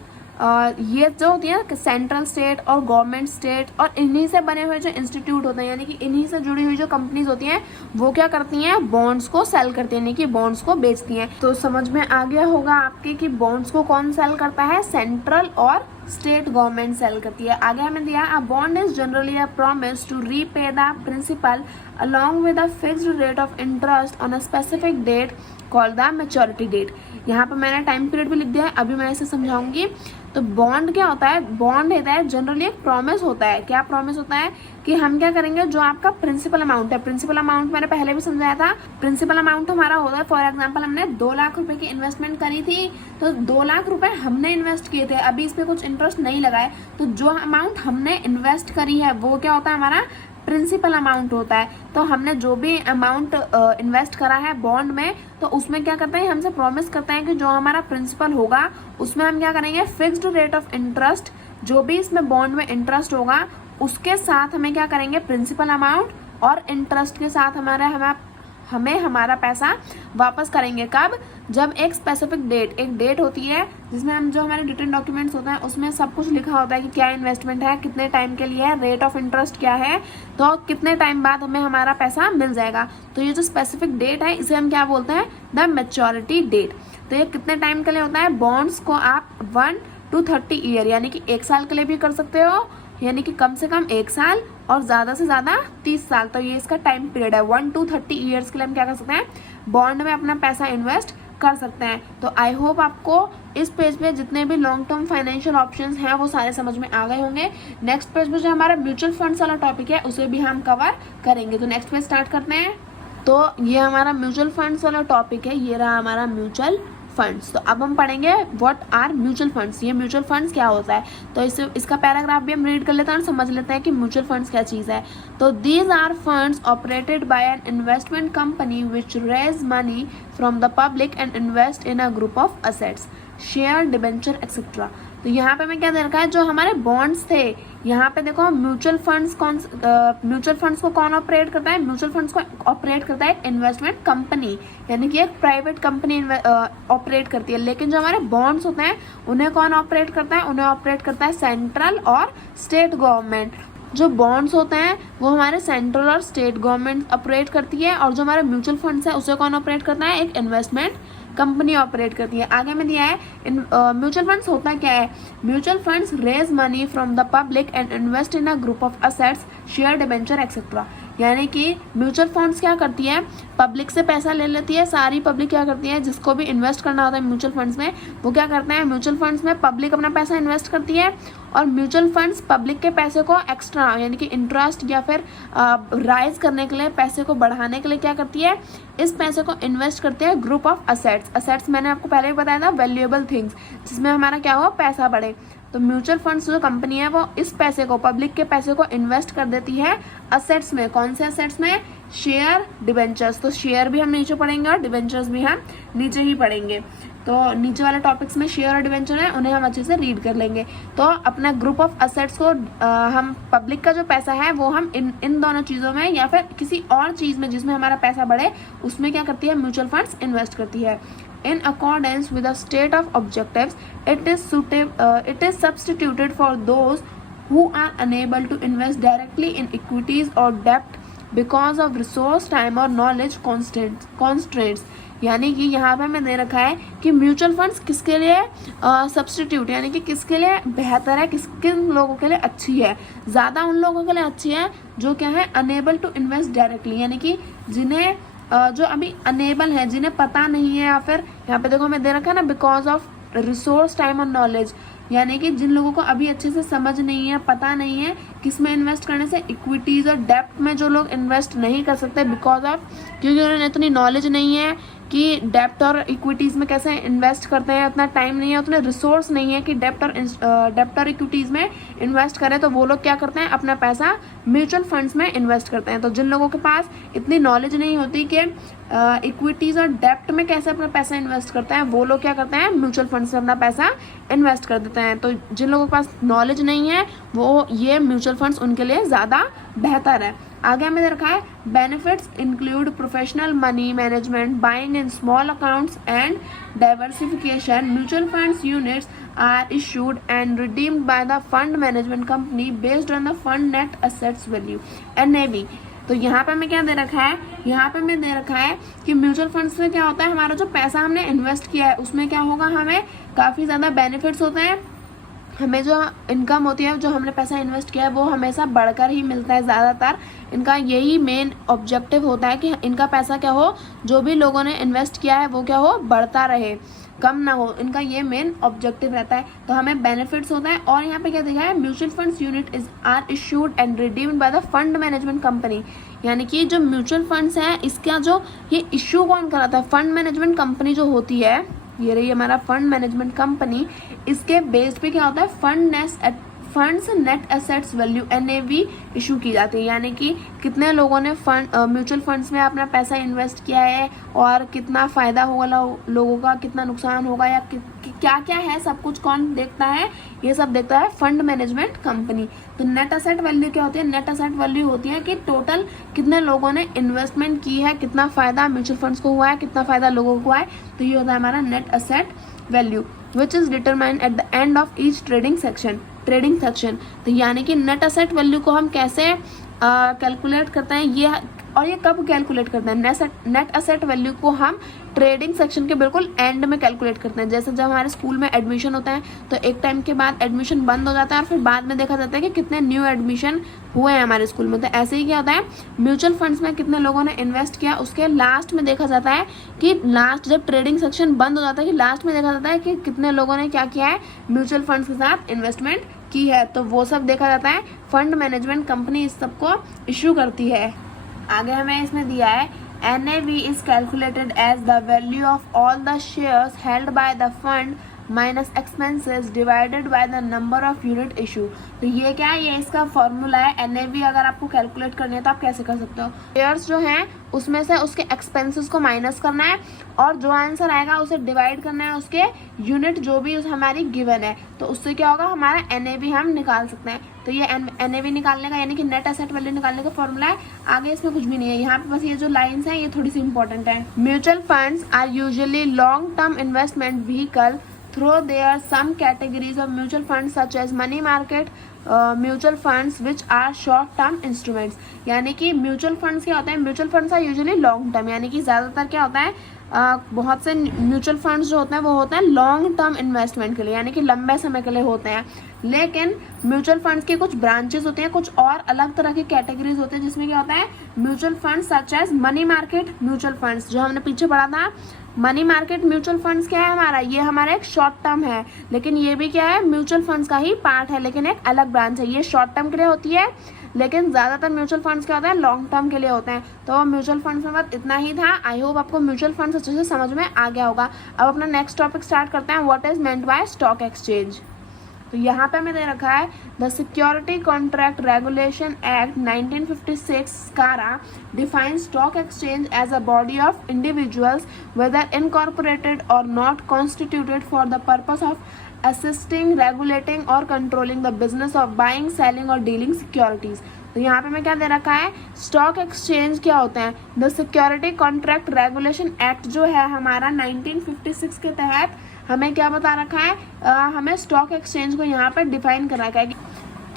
ये जो होती है सेंट्रल स्टेट और गवर्नमेंट स्टेट और इन्हीं से बने हुए जो इंस्टीट्यूट होते हैं, यानी कि इन्हीं से जुड़ी हुई जो कंपनीज होती हैं वो क्या करती हैं, बॉन्ड्स को सेल करती हैं, यानी कि बॉन्ड्स को बेचती हैं। तो समझ में आ गया होगा आपके कि बॉन्ड्स को कौन सेल करता है, सेंट्रल और स्टेट गवर्नमेंट सेल करती है। आगे हमें दिया, a bond is generally a promise to repay the principal along with a fixed rate of interest on a specific date called the maturity date। यहाँ पर मैंने टाइम पीरियड भी लिख दिया है, अभी मैं इसे समझाऊंगी। तो बॉन्ड क्या होता है, बॉन्ड होता है जनरली एक प्रॉमिस होता है। क्या प्रॉमिस होता है कि हम क्या करेंगे, जो आपका प्रिंसिपल अमाउंट है, प्रिंसिपल अमाउंट मैंने पहले भी समझाया था, प्रिंसिपल अमाउंट हमारा होता है, फॉर एग्जांपल हमने 2 लाख रुपए की इन्वेस्टमेंट करी थी, तो 2 लाख रुपए हमने इन्वेस्ट किए थे, अभी इस पर कुछ इंटरेस्ट नहीं लगाए, तो जो अमाउंट हमने इन्वेस्ट करी है वो क्या होता है, हमारा प्रिंसिपल अमाउंट होता है। तो हमने जो भी अमाउंट इन्वेस्ट करा है बॉन्ड में, तो उसमें क्या करते हैं, हमसे प्रॉमिस करते हैं कि जो हमारा प्रिंसिपल होगा उसमें हम क्या करेंगे, फिक्स्ड रेट ऑफ इंटरेस्ट, जो भी इसमें बॉन्ड में इंटरेस्ट होगा उसके साथ हमें क्या करेंगे, प्रिंसिपल अमाउंट और इंटरेस्ट के साथ हमें हमारा पैसा वापस करेंगे। कब, जब एक स्पेसिफिक डेट, एक डेट होती है जिसमें हम जो हमारे रिटर्न डॉक्यूमेंट्स होते हैं उसमें सब कुछ लिखा होता है कि क्या इन्वेस्टमेंट है, कितने टाइम के लिए है, रेट ऑफ इंटरेस्ट क्या है, तो कितने टाइम बाद हमें हमारा पैसा मिल जाएगा। तो ये जो स्पेसिफिक डेट है इसे हम क्या बोलते हैं, द मैच्योरिटी डेट। तो ये कितने टाइम के लिए होता है, बॉन्ड्स को आप 1 to 30 ईयर, यानी कि 1 साल के लिए भी कर सकते हो, यानी कि कम से कम 1 साल और ज़्यादा से ज़्यादा 30 साल। तो ये इसका टाइम पीरियड है। 1 to 30 ईयर्स के लिए हम क्या कर सकते हैं, बॉन्ड में अपना पैसा इन्वेस्ट कर सकते हैं। तो आई होप आपको इस पेज पे जितने भी लॉन्ग टर्म फाइनेंशियल ऑप्शंस हैं वो सारे समझ में आ गए होंगे। नेक्स्ट पेज पे जो हमारा म्यूचुअल फंड्स वाला टॉपिक है उसे भी हम कवर करेंगे। तो नेक्स्ट पेज स्टार्ट करते हैं। तो ये हमारा म्यूचुअल फंड्स वाला टॉपिक है, ये रहा हमारा म्यूचुअल फंड्स। तो अब हम पढ़ेंगे व्हाट आर म्यूचुअल फंड्स, ये म्यूचुअल फंड्स क्या होता है। तो इसका पैराग्राफ भी हम रीड कर लेते हैं और समझ लेते हैं कि म्यूचुअल फंड्स क्या चीज़ है। तो these are funds operated by an investment company which raise money from the public and invest in a group of assets, share, debenture etcetera. तो यहाँ पे मैं क्या दे रखा है, जो हमारे बॉन्ड्स थे, यहाँ पे देखो म्यूचुअल फंड्स को कौन ऑपरेट करता है, म्यूचुअल फंड्स को ऑपरेट करता है एक इन्वेस्टमेंट कंपनी, यानी कि एक प्राइवेट कंपनी ऑपरेट करती है। लेकिन जो हमारे बॉन्ड्स होते हैं उन्हें कौन ऑपरेट करता है, उन्हें ऑपरेट करता है सेंट्रल और स्टेट गवर्नमेंट। जो बॉन्ड्स होते हैं वो हमारे सेंट्रल और स्टेट गवर्नमेंट ऑपरेट करती है, और जो हमारे म्यूचुअल फंड्स है उसे कौन ऑपरेट करता है, एक इन्वेस्टमेंट कंपनी ऑपरेट करती है। आगे में दिया है म्यूचुअल फंड्स होता क्या है। Mutual funds raise money from the public and invest in a group of assets, share, debenture etcetera. यानी कि म्यूचुअल फंड्स क्या करती है, पब्लिक से पैसा ले लेती है। सारी पब्लिक क्या करती है, जिसको भी इन्वेस्ट करना होता है म्यूचुअल फंड्स में, वो क्या करते हैं, म्यूचुअल फंड्स में पब्लिक अपना पैसा इन्वेस्ट करती है और म्यूचुअल फंड्स पब्लिक के पैसे को एक्स्ट्रा यानी कि इंटरेस्ट या फिर राइज करने के लिए, पैसे को बढ़ाने के लिए क्या करती है, इस पैसे को इन्वेस्ट करते हैं ग्रुप ऑफ असेट्स। असेट्स मैंने आपको पहले भी बताया था, वैल्यूएबल थिंग्स, जिसमें हमारा क्या हो, पैसा बढ़े। तो म्यूचुअल फंड्स जो कंपनी है वो इस पैसे को, पब्लिक के पैसे को इन्वेस्ट कर देती है असेट्स में। कौन से असेट्स में, शेयर, डिबेंचर्स। तो शेयर भी हम नीचे पढ़ेंगे और डिबेंचर्स भी हम नीचे ही पढ़ेंगे। तो नीचे वाले टॉपिक्स में शेयर और डिबेंचर है, उन्हें हम अच्छे से रीड कर लेंगे। तो अपना ग्रुप ऑफ असेट्स को हम पब्लिक का जो पैसा है वो हम इन दोनों चीज़ों में या फिर किसी और चीज़ में जिसमें हमारा पैसा बढ़े, उसमें क्या करती है, म्यूचुअल फंड्स इन्वेस्ट करती है। In accordance with the state of objectives, it is substituted for those who are unable to invest directly in equities or debt because of resource, time और knowledge constraints। यानी कि यहाँ पे हमें दे रखा है कि म्यूचुअल फंड्स किसके लिए सब्सटीट्यूट यानी कि किसके लिए बेहतर है, किन लोगों के लिए अच्छी है। ज़्यादा उन लोगों के लिए अच्छी है जो क्या है, अनेबल टू इन्वेस्ट डायरेक्टली, यानी कि जिन्हें जो अभी अनेबल है, जिन्हें पता नहीं है, या फिर यहाँ पे देखो हमें दे रखा है ना, बिकॉज ऑफ रिसोर्स, टाइम और नॉलेज, यानी कि जिन लोगों को अभी अच्छे से समझ नहीं है, पता नहीं है किस में इन्वेस्ट करने से, इक्विटीज़ और डेप्ट में जो लोग इन्वेस्ट नहीं कर सकते बिकॉज ऑफ, क्योंकि उन्हें इतनी नॉलेज नहीं है कि डेप्ट और इक्विटीज़ में कैसे इन्वेस्ट करते हैं, उतना टाइम नहीं है, उतने रिसोर्स नहीं है कि डेप्ट और इक्विटीज़ में इन्वेस्ट करें, तो वो लोग क्या करते हैं, अपना पैसा म्यूचुअल फंड्स में इन्वेस्ट करते हैं। तो जिन लोगों के पास इतनी नॉलेज नहीं होती कि इक्विटीज़ और डेप्ट में कैसे अपना पैसा इन्वेस्ट करते हैं, वो लोग क्या करते हैं, म्यूचुअल फंड्स में अपना पैसा इन्वेस्ट कर देते हैं। तो जिन लोगों के पास नॉलेज नहीं है वो ये म्यूचुअल फंड्स उनके लिए ज़्यादा बेहतर है। आगे हमें रखा है benefits include professional money management, buying in small accounts and diversification. Mutual funds units are issued and redeemed by the fund management company based on the fund net assets value NAV। तो यहाँ पे हमें क्या दे रखा है, यहाँ पे हमें दे रखा है कि म्यूचुअल फंड्स में क्या होता है, हमारा जो पैसा हमने इन्वेस्ट किया है उसमें क्या होगा, हमें काफ़ी ज़्यादा बेनिफिट्स होते हैं। हमें जो इनकम होती है, जो हमने पैसा इन्वेस्ट किया है वो हमेशा बढ़कर ही मिलता है। ज़्यादातर इनका यही मेन ऑब्जेक्टिव होता है कि इनका पैसा क्या हो, जो भी लोगों ने इन्वेस्ट किया है वो क्या हो, बढ़ता रहे, कम ना हो। इनका ये मेन ऑब्जेक्टिव रहता है। तो हमें बेनिफिट्स होता है। और यहाँ पे क्या देखा है, mutual funds unit are issued and redeemed by the fund management company. यानी कि जो म्यूचुअल फंड्स है इसका जो ये इशू कौन कराता है, फंड मैनेजमेंट कंपनी जो होती है, ये रही हमारा फंड मैनेजमेंट कंपनी। इसके बेस पे क्या होता है, funds net assets value NAV issue की जाती है। यानी कि कितने लोगों ने म्यूचुअल फंड्स में अपना पैसा इन्वेस्ट किया है और कितना फ़ायदा होगा लोगों का, कितना नुकसान होगा, या क्या क्या है, सब कुछ कौन देखता है, ये सब देखता है फंड मैनेजमेंट कंपनी। तो नेट एसेट वैल्यू क्या होती है, नेट एसेट वैल्यू होती है कि टोटल कितने लोगों ने इन्वेस्टमेंट की है, कितना फ़ायदा म्यूचुअल फंड्स को हुआ है, कितना फ़ायदा लोगों को हुआ है। तो ये होता है हमारा net asset value which is determined eight the end of each trading section. तो यानी कि नेट एसेट वैल्यू को हम कैसे कैलकुलेट करते हैं, ये और ये कब कैलकुलेट करते हैं, नेट एसेट वैल्यू को हम ट्रेडिंग सेक्शन के बिल्कुल एंड में कैलकुलेट करते हैं। जैसे जब हमारे स्कूल में एडमिशन होता है तो एक टाइम के बाद एडमिशन बंद हो जाता है और फिर बाद में देखा जाता है कि कितने न्यू एडमिशन हुए हैं हमारे स्कूल में। तो ऐसे ही क्या होता है, म्यूचुअल फंड्स में कितने लोगों ने इन्वेस्ट किया उसके लास्ट में देखा जाता है कि लास्ट जब ट्रेडिंग सेक्शन बंद हो जाता है कि लास्ट में देखा जाता है कि कितने लोगों ने क्या किया है, म्यूचुअल फंड्स के साथ इन्वेस्टमेंट की है। तो वो सब देखा जाता है, फंड मैनेजमेंट कंपनी इस सब को इशू करती है। आगे हमें इसमें दिया है NAV is calculated as the value of all the shares held by the fund minus expenses divided by the number of unit issue. तो ये क्या है, ये इसका फॉर्मूला है। NAV अगर आपको कैलकुलेट करनी है तो आप कैसे कर सकते हो, शेयर्स जो हैं उसमें से उसके एक्सपेंसेस को माइनस करना है और जो आंसर आएगा उसे डिवाइड करना है उसके यूनिट जो भी हमारी गिवन है। तो उससे क्या होगा, हमारा NAV हम निकाल सकते हैं। तो ये NAV निकालने का यानी कि नेट एसेट वैल्यू निकालने का फॉर्मूला है। आगे इसमें कुछ भी नहीं है, यहाँ पे बस ये जो लाइन्स हैं ये थोड़ी सी इंपॉर्टेंट है। Mutual funds are usually long term investment vehicle through there are some categories of mutual funds such as money market mutual funds which are short term instruments। यानी कि म्यूचुअल फंड्स क्या होता है, mutual funds are usually long term, यानी कि ज़्यादातर क्या होता है बहुत से म्यूचुअल फंड्स जो होते हैं वो होते हैं लॉन्ग टर्म इन्वेस्टमेंट के लिए, यानी कि लंबे समय के लिए होते हैं। लेकिन म्यूचुअल फंड्स के कुछ ब्रांचेस होते हैं, कुछ और अलग तरह की कैटेगरीज होते हैं, जिसमें क्या होता है mutual funds such as money market mutual funds, जो हमने पीछे पढ़ा था। मनी मार्केट म्यूचुअल फंड्स क्या है हमारा, ये हमारा एक शॉर्ट टर्म है, लेकिन ये भी क्या है म्यूचुअल फंड्स का ही पार्ट है, लेकिन एक अलग ब्रांच है। ये शॉर्ट टर्म के लिए होती है, लेकिन ज़्यादातर म्यूचुअल फंड्स क्या होता है लॉन्ग टर्म के लिए होते हैं। तो म्यूचुअल फंड्स में बस इतना ही था। आई होप आपको म्यूचुअल फंड्स अच्छे से समझ में आ गया होगा। अब अपना नेक्स्ट टॉपिक स्टार्ट करते हैं, what is meant by stock exchange. तो यहाँ पे हमें दे रखा है the security contract regulation act 1956 SCARA defines stock exchange as a body of individuals whether incorporated or not constituted for the purpose of assisting, regulating or controlling the business of buying, selling or dealing securities। तो यहाँ पे मैं क्या दे रखा है, स्टॉक एक्सचेंज क्या होता है, the security contract regulation act जो है हमारा 1956 के तहत हमें क्या बता रखा है, हमें स्टॉक एक्सचेंज को यहाँ पर डिफाइन कर रखा है।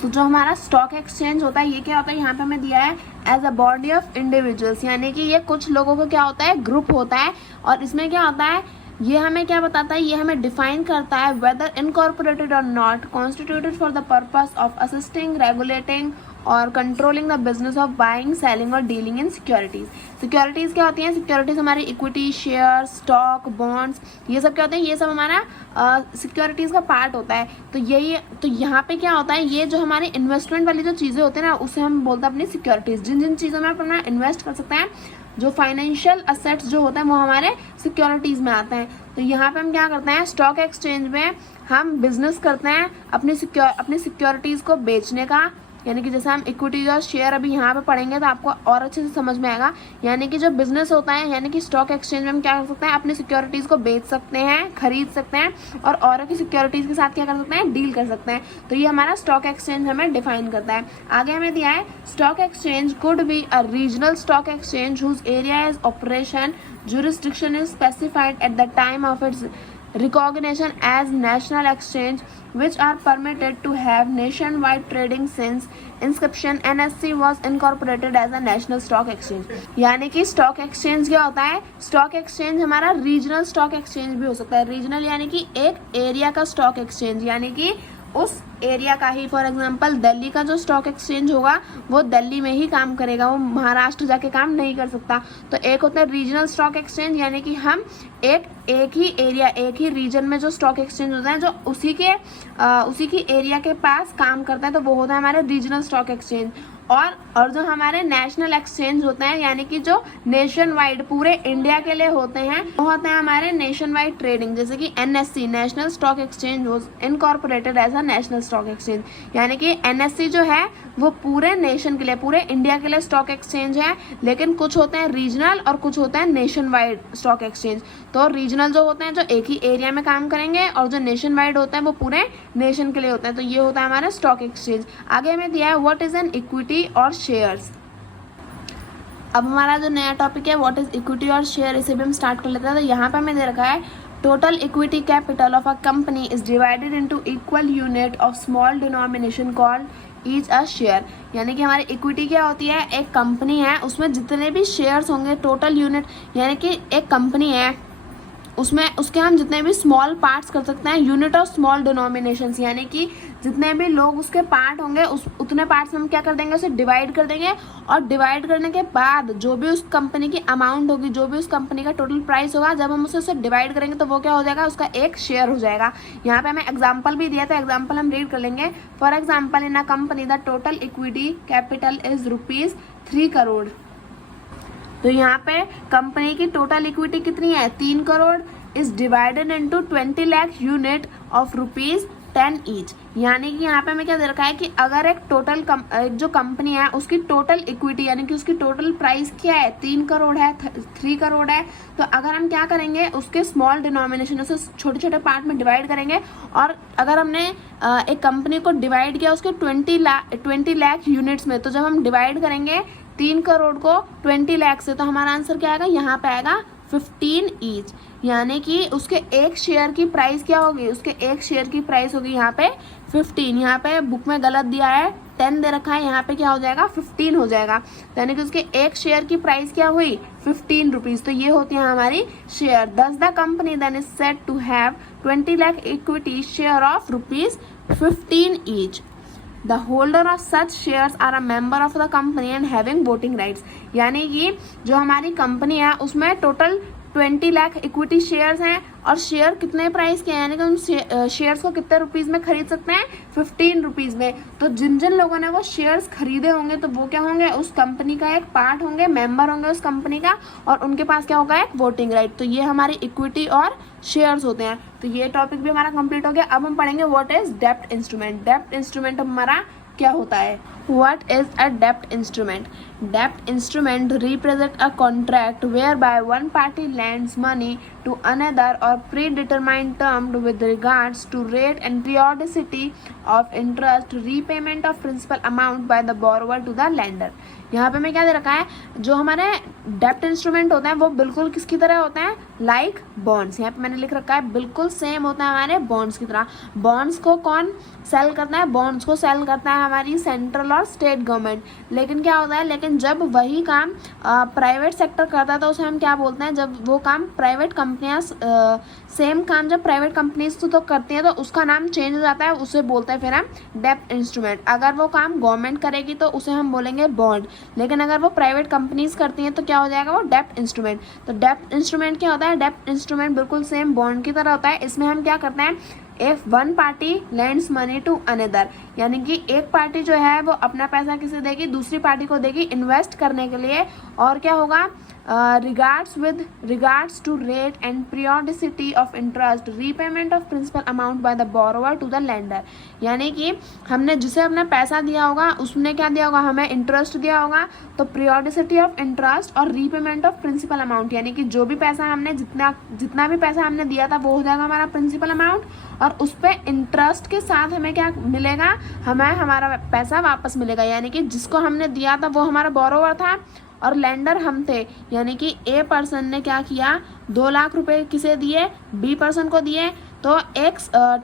तो जो हमारा स्टॉक एक्सचेंज होता है ये क्या होता है, यहाँ पे हमें दिया है as a body of individuals, यानी कि ये कुछ लोगों को क्या होता है ग्रुप होता है। और इसमें क्या होता है, ये हमें क्या बताता है, ये हमें डिफाइन करता है वेदर इनकॉर्पोरेटेड और not constituted for the purpose of assisting, regulating और controlling the business of buying, selling और डीलिंग इन सिक्योरिटीज। सिक्योरिटीज क्या होती हैं, सिक्योरिटीज हमारी इक्विटी, शेयर, स्टॉक, बॉन्ड्स, ये सब क्या होते हैं, ये सब हमारा सिक्योरिटीज का पार्ट होता है। तो यही, तो यहाँ पे क्या होता है, ये जो हमारी इन्वेस्टमेंट वाली जो चीज़ें होती हैं ना, उसे हम बोलते हैं अपनी सिक्योरिटीज। जिन जिन चीज़ों में आप अपना इन्वेस्ट कर सकते हैं, जो फाइनेंशियल असेट्स जो होते हैं वो हमारे सिक्योरिटीज़ में आते हैं। तो यहाँ पे हम क्या करते हैं, स्टॉक एक्सचेंज में हम बिजनेस करते हैं अपनी सिक्योरिटीज़ को बेचने का, यानी कि जैसे हम इक्विटी और शेयर अभी यहाँ पे पढ़ेंगे तो आपको और अच्छे से समझ में आएगा। यानी कि जो बिजनेस होता है, यानी कि स्टॉक एक्सचेंज में हम क्या कर सकते हैं, अपनी सिक्योरिटीज़ को बेच सकते हैं, खरीद सकते हैं और औरों की सिक्योरिटीज़ के साथ क्या कर सकते हैं, डील कर सकते हैं। तो ये हमारा स्टॉक एक्सचेंज हमें डिफाइन करता है। आगे हमें दिया है stock exchange could be a regional stock exchange whose area is operation jurisdiction is specified at the time of its recognition as national exchange, which are permitted to have nationwide trading since inception. NSE was incorporated as a national stock exchange। यानी कि स्टॉक एक्सचेंज क्या होता है, स्टॉक एक्सचेंज हमारा रीजनल स्टॉक एक्सचेंज भी हो सकता है। रीजनल यानी कि एक एरिया का स्टॉक एक्सचेंज, यानी कि उस एरिया का ही। फॉर एग्जांपल दिल्ली का जो स्टॉक एक्सचेंज होगा वो दिल्ली में ही काम करेगा, वो महाराष्ट्र जाके काम नहीं कर सकता। तो एक होता है रीजनल स्टॉक एक्सचेंज, यानी कि हम एक ही एरिया, एक ही रीजन में जो स्टॉक एक्सचेंज होता है जो उसी की एरिया के पास काम करता है, तो वो होता है हमारे रीजनल स्टॉक एक्सचेंज। और जो हमारे नेशनल एक्सचेंज होते हैं, यानी कि जो नेशन वाइड पूरे इंडिया के लिए होते हैं, वो होते हैं हमारे नेशन वाइड ट्रेडिंग। जैसे कि NSE national stock exchange was incorporated as a national stock exchange, यानी कि NSE जो है वो पूरे नेशन के लिए, पूरे इंडिया के लिए स्टॉक एक्सचेंज है। लेकिन कुछ होते हैं रीजनल और कुछ होते हैं नेशन वाइड स्टॉक एक्सचेंज। तो रीजनल जो होते हैं जो एक ही एरिया में काम करेंगे, और जो नेशन वाइड होते हैं वो पूरे नेशन के लिए होते हैं। तो ये होता है हमारा स्टॉक एक्सचेंज। आगे हमें दिया है व्हाट इज एन इक्विटी और शेयर्स। अब हमारा जो नया टॉपिक है व्हाट इज इक्विटी और शेयर, इसे भी हम स्टार्ट कर लेते हैं। तो यहाँ पे हमें दे रखा है total equity capital of a company is divided into equal unit of small denomination called each a share. यानी कि हमारी इक्विटी क्या होती है, एक कंपनी है उसमें जितने भी शेयर्स होंगे, टोटल यूनिट, यानी कि एक कंपनी है उसमें उसके हम जितने भी स्मॉल पार्ट्स कर सकते हैं, यूनिट ऑफ स्मॉल डिनोमिनेशंस, यानी कि जितने भी लोग उसके पार्ट होंगे उतने पार्ट्स हम क्या कर देंगे, उसे डिवाइड कर देंगे। और डिवाइड करने के बाद जो भी उस कंपनी की अमाउंट होगी, जो भी उस कंपनी का टोटल प्राइस होगा, जब हम उसे डिवाइड करेंगे तो वो क्या हो जाएगा, उसका एक शेयर हो जाएगा। यहाँ पे हमें एग्जाम्पल भी दिया था, एग्जाम्पल हम रीड कर लेंगे। For example in a company the total equity capital is ₹3 crore. तो यहाँ पे कंपनी की टोटल इक्विटी कितनी है, 3 crore, is divided into 20 lakh unit of ₹10 each. यानी कि यहाँ पे हमें क्या दे रखा है कि अगर एक जो कंपनी है उसकी टोटल इक्विटी, यानी कि उसकी टोटल प्राइस क्या है, 3 करोड़ है, 3 करोड़ है। तो अगर हम क्या करेंगे, उसके स्मॉल डिनोमिनेशन, उसे छोटे छोटे पार्ट में डिवाइड करेंगे। और अगर हमने एक कंपनी को डिवाइड किया उसके 20 लाख यूनिट्स में, तो जब हम डिवाइड करेंगे 3 करोड़ को 20 लाख से, तो हमारा आंसर क्या आएगा, यहाँ पे आएगा 15 ईच, यानी कि उसके एक शेयर की प्राइस क्या होगी, उसके एक शेयर की प्राइस होगी यहाँ पे 15, यहाँ पे बुक में गलत दिया है 10 दे रखा है, यहाँ पे क्या हो जाएगा 15 हो जाएगा, यानी कि उसके एक शेयर की प्राइस क्या हुई 15 रुपीज। तो ये होती है हमारी share. Thus the company then is said to have 20 lakh equity share of ₹15 each. The holder of such shares are a member of the company and having voting rights, यानी कि जो हमारी कंपनी है उसमें टोटल 20 लाख इक्विटी शेयर्स हैं और शेयर कितने प्राइस के हैं, यानी कि हम शेयर्स को कितने रुपीज़ में खरीद सकते हैं 15 रुपीज़ में। तो जिन जिन लोगों ने वो शेयर्स खरीदे होंगे तो वो क्या होंगे, उस कंपनी का एक पार्ट होंगे, मेंबर होंगे उस कंपनी का, और उनके पास क्या होगा एक वोटिंग राइट। तो ये हमारी इक्विटी और शेयर्स होते हैं। तो ये टॉपिक भी हमारा कंप्लीट हो गया। अब हम पढ़ेंगे व्हाट इज डेब्ट इंस्ट्रूमेंट। डेब्ट इंस्ट्रूमेंट हमारा क्या होता है। What is a debt instrument? Debt instrument represent a contract whereby one party lends money to another or predetermined term with regards to rate and periodicity of interest, repayment of principal amount by the borrower to the lender. यहाँ पे मैं क्या दे रखा है, जो हमारे डेप्ट इंस्ट्रूमेंट होता है वो बिल्कुल किसकी तरह होते हैं, लाइक बॉन्ड्स। यहाँ पे मैंने लिख रखा है बिल्कुल सेम होता है हमारे बॉन्ड्स की तरह। बॉन्ड्स को कौन सेल करता है, बॉन्ड्स को सेल करता है हमारी सेंट्रल और स्टेट गवर्नमेंट। लेकिन क्या होता है, लेकिन जब वही काम प्राइवेट सेक्टर करता है तो उसे हम क्या बोलते हैं, जब वो काम प्राइवेट कंपनियां सेम काम जब प्राइवेट कंपनीज तो करती हैं तो उसका नाम चेंज हो जाता है, उसे बोलते हैं फिर हम डेप्ट इंस्ट्रूमेंट। अगर वो काम गवर्नमेंट करेगी तो उसे हम बोलेंगे बॉन्ड, लेकिन अगर वो प्राइवेट कंपनीज करती हैं तो क्या हो जाएगा वो डेप्ट इंस्ट्रूमेंट। तो डेप्ट इंस्ट्रूमेंट क्या होता है, डेप्ट इंस्ट्रूमेंट बिल्कुल सेम बॉन्ड की तरह होता है। इसमें हम क्या करते हैं, if one party lends money to another, यानी कि एक पार्टी जो है वो अपना पैसा किसे देगी, दूसरी पार्टी को देगी इन्वेस्ट करने के लिए, और क्या होगा regards to rate and periodicity of interest, repayment of principal amount by the borrower to the lender, यानी कि हमने जिसे अपना पैसा दिया होगा उसने क्या दिया होगा, हमें इंटरेस्ट दिया होगा, तो पीरियोडिसिटी ऑफ इंटरेस्ट और रीपेमेंट ऑफ प्रिंसिपल अमाउंट, यानी कि जो भी पैसा हमने जितना भी पैसा हमने दिया था वो हो जाएगा हमारा प्रिंसिपल अमाउंट, और उस पर इंटरेस्ट के साथ हमें क्या मिलेगा, हमें हमारा पैसा वापस मिलेगा। यानी कि जिसको हमने दिया था वो हमारा बोरोवर था और लेंडर हम थे, यानी कि ए पर्सन ने क्या किया, 2 लाख रुपए किसे दिए, बी पर्सन को दिए। तो एक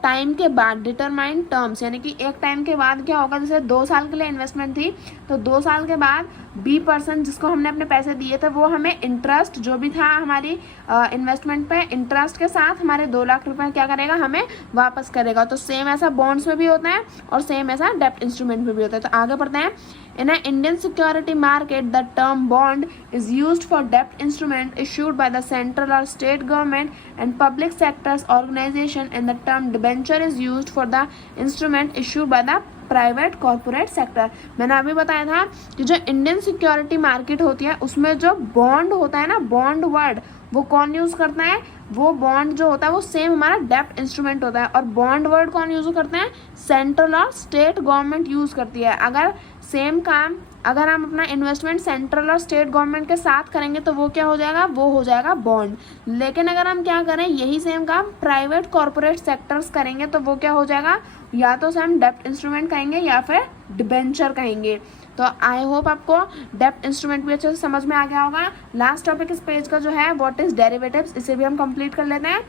टाइम के बाद डिटरमाइंड टर्म्स, यानी कि एक टाइम के बाद क्या होगा, जैसे 2 साल के लिए इन्वेस्टमेंट थी तो 2 साल के बाद बी पर्सन जिसको हमने अपने पैसे दिए थे वो हमें इंटरेस्ट जो भी था हमारी इन्वेस्टमेंट पे, इंटरेस्ट के साथ हमारे 2 लाख रुपए क्या करेगा, हमें वापस करेगा। तो सेम ऐसा बॉन्ड्स में भी होता है और सेम ऐसा डेप्ट इंस्ट्रूमेंट में भी होता है। तो आगे बढ़ते हैं। In an Indian security market, the term bond is used for debt instrument issued by the central or state government and public sectors organization, and the term debenture is used for the instrument issued by the private corporate sector. मैंने अभी बताया था कि जो इंडियन सिक्योरिटी मार्केट होती है उसमें जो बॉन्ड होता है ना, बॉन्ड वर्ड वो कौन यूज करता है, वो बॉन्ड जो होता है वो सेम हमारा डेप्ट इंस्ट्रूमेंट होता है। और बॉन्ड वर्ड कौन यूज करते हैं, सेंट्रल और स्टेट गवर्नमेंट यूज करती है। अगर सेम काम अगर हम अपना इन्वेस्टमेंट सेंट्रल और स्टेट गवर्नमेंट के साथ करेंगे तो वो क्या हो जाएगा, वो हो जाएगा बॉन्ड। लेकिन अगर हम क्या करें, यही सेम काम प्राइवेट कॉर्पोरेट सेक्टर्स करेंगे तो वो क्या हो जाएगा, या तो हम डेप्ट इंस्ट्रूमेंट कहेंगे या फिर डिबेंचर कहेंगे। तो आई होप आपको डेप्ट इंस्ट्रूमेंट भी अच्छे से समझ में आ गया होगा। लास्ट टॉपिक इस पेज का जो है व्हाट इज डेरिवेटिव्स, इसे भी हम कंप्लीट कर लेते हैं।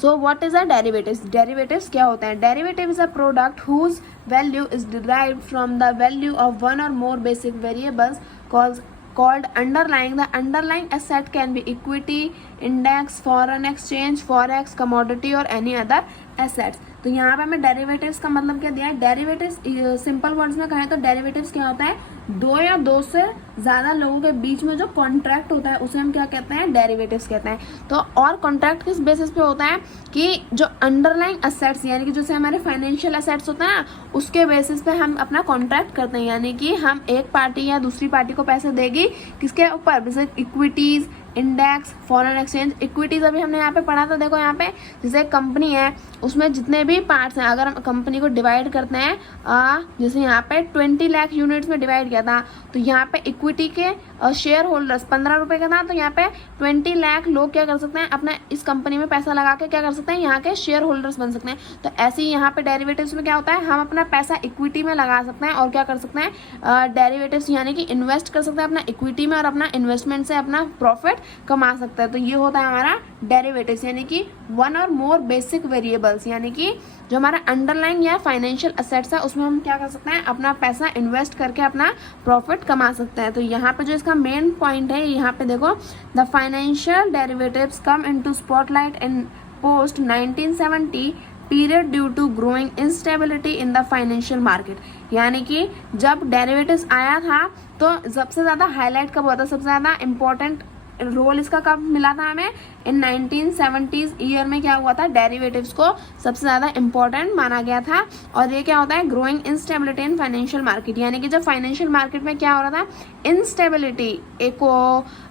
So what is a derivatives, derivatives क्या होता है, derivative is a product whose value is derived from the value of one और more basic variables called underlying. The underlying asset can be equity, index, foreign exchange, forex, commodity or any other assets. तो यहाँ पे हमें डेरिवेटिव्स का मतलब क्या दिया है, डेरिवेटिव्स सिंपल वर्ड्स में कहें तो डेरिवेटिव्स क्या होता है, 2 या 2 से ज़्यादा लोगों के बीच में जो कॉन्ट्रैक्ट होता है उसे हम क्या कहते हैं, डेरिवेटिव्स कहते हैं। तो और कॉन्ट्रैक्ट किस बेसिस पे होता है कि जो अंडरलाइंग असेट्स यानी कि जैसे हमारे फाइनेंशियल असेट्स होते हैं ना उसके बेसिस पे हम अपना कॉन्ट्रैक्ट करते हैं। यानी कि हम एक पार्टी या दूसरी पार्टी को पैसे देगी किसके ऊपर, जैसे equities, index, foreign exchange. Equities अभी हमने यहाँ पे पढ़ा था, देखो यहाँ पे जैसे कंपनी है उसमें जितने भी पार्ट्स हैं अगर हम कंपनी को डिवाइड करते हैं जैसे यहाँ पे 20 लाख यूनिट्स में डिवाइड किया था तो यहाँ पे इक्विटी के शेयर होल्डर्स 15 रुपए का था, तो यहाँ पे 20 लाख लोग क्या कर सकते हैं, अपना इस कंपनी में पैसा लगा के क्या कर सकते हैं, यहाँ के शेयर होल्डर्स बन सकते हैं। तो ऐसे ही यहाँ पे डेरिवेटिव्स में क्या होता है, हम अपना पैसा इक्विटी में लगा सकते हैं और क्या कर सकते हैं, डेरिवेटिव्स यानी कि इन्वेस्ट कर सकते हैं अपना इक्विटी में और अपना इन्वेस्टमेंट से अपना प्रॉफिट कमा सकता है। तो ये होता है हमारा डेरिवेटिव्स, यानी कि वन और मोर बेसिक वेरिएबल्स, यानी कि जो हमारा अंडरलाइंग या फाइनेंशियल असेट्स है उसमें हम क्या कर सकते हैं, अपना पैसा इन्वेस्ट करके अपना प्रॉफिट कमा सकते हैं। तो यहाँ पे जो इसका मेन पॉइंट है, यहाँ पे देखो, the financial derivatives come into spotlight in post 1970 period due to growing instability in the financial market. यानी कि जब डेरिवेटिव्स आया था तो सबसे ज़्यादा हाईलाइट कब हुआ था, सबसे ज़्यादा इंपॉर्टेंट रोल इसका कब मिला था हमें, इन 1970s ईयर में क्या हुआ था, डेरिवेटिव्स को सबसे ज़्यादा इंपॉर्टेंट माना गया था। और ये क्या होता है, growing instability in financial market, यानी कि जब फाइनेंशियल मार्केट में क्या हो रहा था, इंस्टेबिलिटी, एक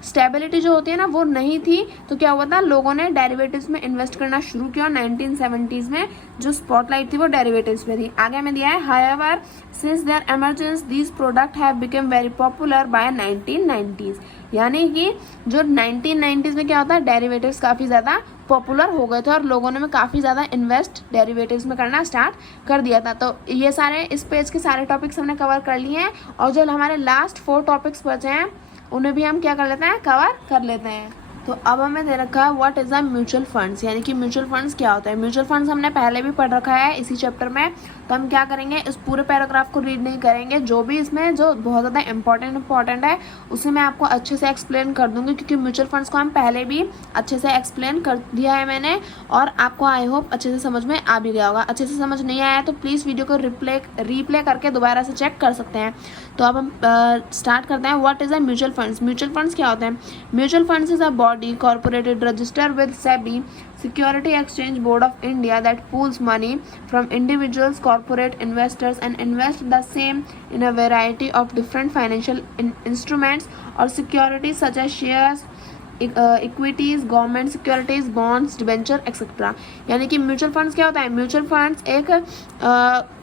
स्टेबिलिटी जो होती है ना वो नहीं थी, तो क्या हुआ था, लोगों ने डेरिवेटिव्स में इन्वेस्ट करना शुरू किया। 1970s में जो स्पॉटलाइट थी वो डेरिवेटिव्स में थी। आगे में दिया है, however since their emergence these product have become very popular by 1990s, यानी कि जो 1990s में क्या होता है, डेरिवेटिव्स काफ़ी ज़्यादा पॉपुलर हो गए थे और लोगों ने में काफ़ी ज़्यादा इन्वेस्ट डेरिवेटिव्स में करना स्टार्ट कर दिया था। तो ये सारे इस पेज के सारे टॉपिक्स हमने कवर कर लिए हैं, और जो हमारे लास्ट 4 टॉपिक्स बचे हैं उन्हें भी हम क्या कर लेते हैं, कवर कर लेते हैं। तो अब हमें दे रखा है what is a mutual funds, यानी कि म्यूचुअल फंड्स क्या होता है। म्यूचुअल फंड्स हमने पहले भी पढ़ रखा है इसी चैप्टर में, तो हम क्या करेंगे, इस पूरे पैराग्राफ को रीड नहीं करेंगे, जो भी इसमें जो बहुत ज़्यादा इंपॉर्टेंट है उसे मैं आपको अच्छे से एक्सप्लेन कर दूंगी, क्योंकि म्यूचुअल फंड्स को हम पहले भी अच्छे से एक्सप्लेन कर दिया है मैंने, और आपको आई होप अच्छे से समझ में आ भी गया होगा। अच्छे से समझ नहीं आया तो प्लीज़ वीडियो को रीप्ले करके दोबारा से चेक कर सकते हैं। तो अब हम स्टार्ट करते हैं, what is a mutual funds. Mutual funds क्या होते हैं, mutual funds is a body corporated registered with SEBI, Security Exchange Board of India, that pools money from individuals, corporate investors and invest the same in a variety of different financial instruments or securities such as shares, equities, government securities, bonds, debenture etcetera. यानी कि म्यूचुअल फंड्स क्या होता है, म्यूचुअल फंड्स एक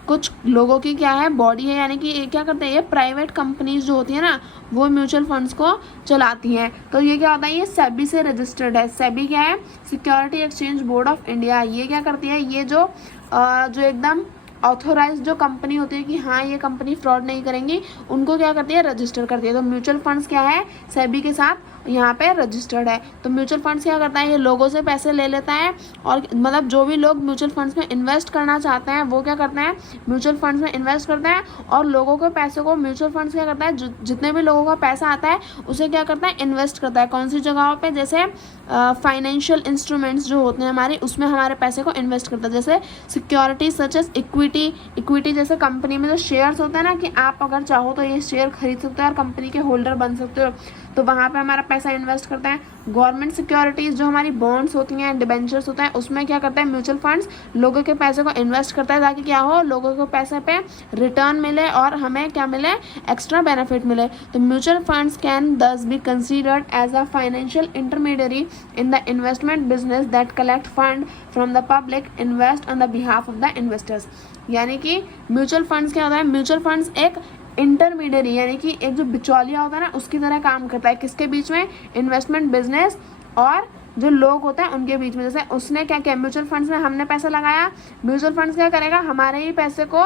कुछ लोगों की क्या है, बॉडी है, यानी कि ये क्या करते हैं, ये प्राइवेट कंपनीज जो होती है ना वो म्यूचुअल फंड्स को चलाती हैं। तो ये क्या होता है, ये सेबी से रजिस्टर्ड है। सेबी क्या है, security exchange board of India. ये क्या करती है, ये जो एकदम ऑथोराइज जो कंपनी होती है कि हाँ ये कंपनी फ्रॉड नहीं करेंगी, उनको क्या करती है, रजिस्टर करती है। तो म्यूचुअल फंड्स क्या है, सेबी के साथ यहाँ पे रजिस्टर्ड है। तो म्यूचुअल फंड्स क्या करता है, ये लोगों से पैसे ले लेता है, और मतलब जो भी लोग म्यूचुअल फंड्स में इन्वेस्ट करना चाहते हैं वो क्या करते हैं, म्यूचुअल फंड्स में इन्वेस्ट करते हैं, और लोगों के पैसे को म्यूचुअल फंड्स क्या करता है, जितने भी लोगों का पैसा आता है उसे क्या करता है, इन्वेस्ट करता है। कौन सी जगहों पर, जैसे फाइनेंशियल इंस्ट्रूमेंट्स जो होते हैं हमारे, उसमें हमारे पैसे को इन्वेस्ट करता है। जैसे सिक्योरिटी सच एज इक्विटी जैसे कंपनी में जो शेयर्स होता है ना, कि आप अगर चाहो तो ये शेयर खरीद सकते हो और कंपनी के होल्डर बन सकते हो, तो वहाँ पे हमारा पैसा इन्वेस्ट करता है। गवर्नमेंट सिक्योरिटीज़ जो हमारी बॉन्ड्स होती हैं, डिबेंचर्स होता है, उसमें क्या करता है, म्यूचुअल फंड्स लोगों के पैसे को इन्वेस्ट करता है, ताकि क्या हो, लोगों को पैसे पे रिटर्न मिले और हमें क्या मिले, एक्स्ट्रा बेनिफिट मिले। तो mutual funds can thus be considered as a financial intermediary in the investment business that collect fund from the public, invest on the behalf of the investors. यानी कि म्यूचुअल फंड्स क्या होता है, म्यूचुअल फंड्स एक इंटरमीडियरी, यानी कि एक जो बिचौलिया होता है ना उसकी तरह काम करता है। किसके बीच में, इन्वेस्टमेंट बिजनेस और जो लोग होते हैं उनके बीच में। जैसे उसने क्या किया, म्यूचुअल फंड्स में हमने पैसा लगाया, म्यूचुअल फंड्स क्या करेगा, हमारे ही पैसे को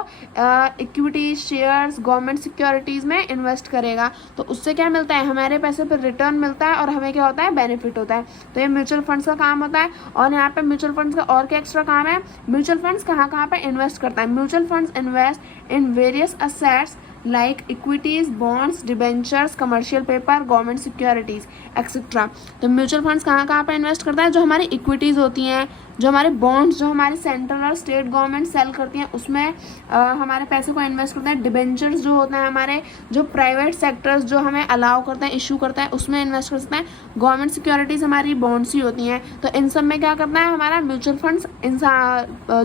इक्विटी, शेयर्स, गवर्नमेंट सिक्योरिटीज़ में इन्वेस्ट करेगा। तो उससे क्या मिलता है, हमारे पैसे पर रिटर्न मिलता है और हमें क्या होता है, बेनिफिट होता है। तो ये म्यूचुअल फंड्स का काम होता है। और यहाँ पे म्यूचुअल फंड्स का और क्या एक्स्ट्रा काम है, म्यूचुअल फंड्स कहाँ पे इन्वेस्ट करता है, mutual funds invest in various assets like equities, bonds, debentures, commercial paper, government securities, etc. तो म्यूचुअल फंड्स कहाँ पे इन्वेस्ट करता है, जो हमारी इक्विटीज़ होती हैं, जो हमारे बॉन्ड्स जो हमारी सेंट्रल और स्टेट गवर्नमेंट सेल करती हैं उसमें हमारे पैसे को इन्वेस्ट करते हैं। डिबेंचर्स जो होते हैं हमारे, जो प्राइवेट सेक्टर्स जो हमें अलाउ करते हैं, इशू करता है, उसमें इन्वेस्ट कर सकते हैं। गवर्नमेंट सिक्योरिटीज़ हमारी बॉन्ड्स ही होती हैं। तो इन सब में क्या करता है हमारा म्यूचुअल फंड्स,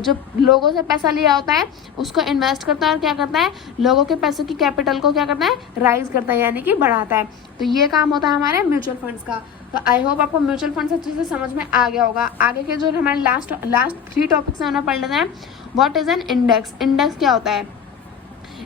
जो लोगों से पैसा लिया होता है उसको इन्वेस्ट करता है, और क्या करता है, लोगों के पैसों की कैपिटल को क्या करता है, राइज करता है, यानी कि बढ़ाता है। तो ये काम होता है हमारे म्यूचुअल फंड्स का। तो आई होप आपको म्यूचुअल फंड्स अच्छे से समझ में आ गया होगा। आगे के जो हमारे लास्ट 3 टॉपिक्स हैं उन्हें पढ़ लेते हैं। What is an index, index क्या होता है।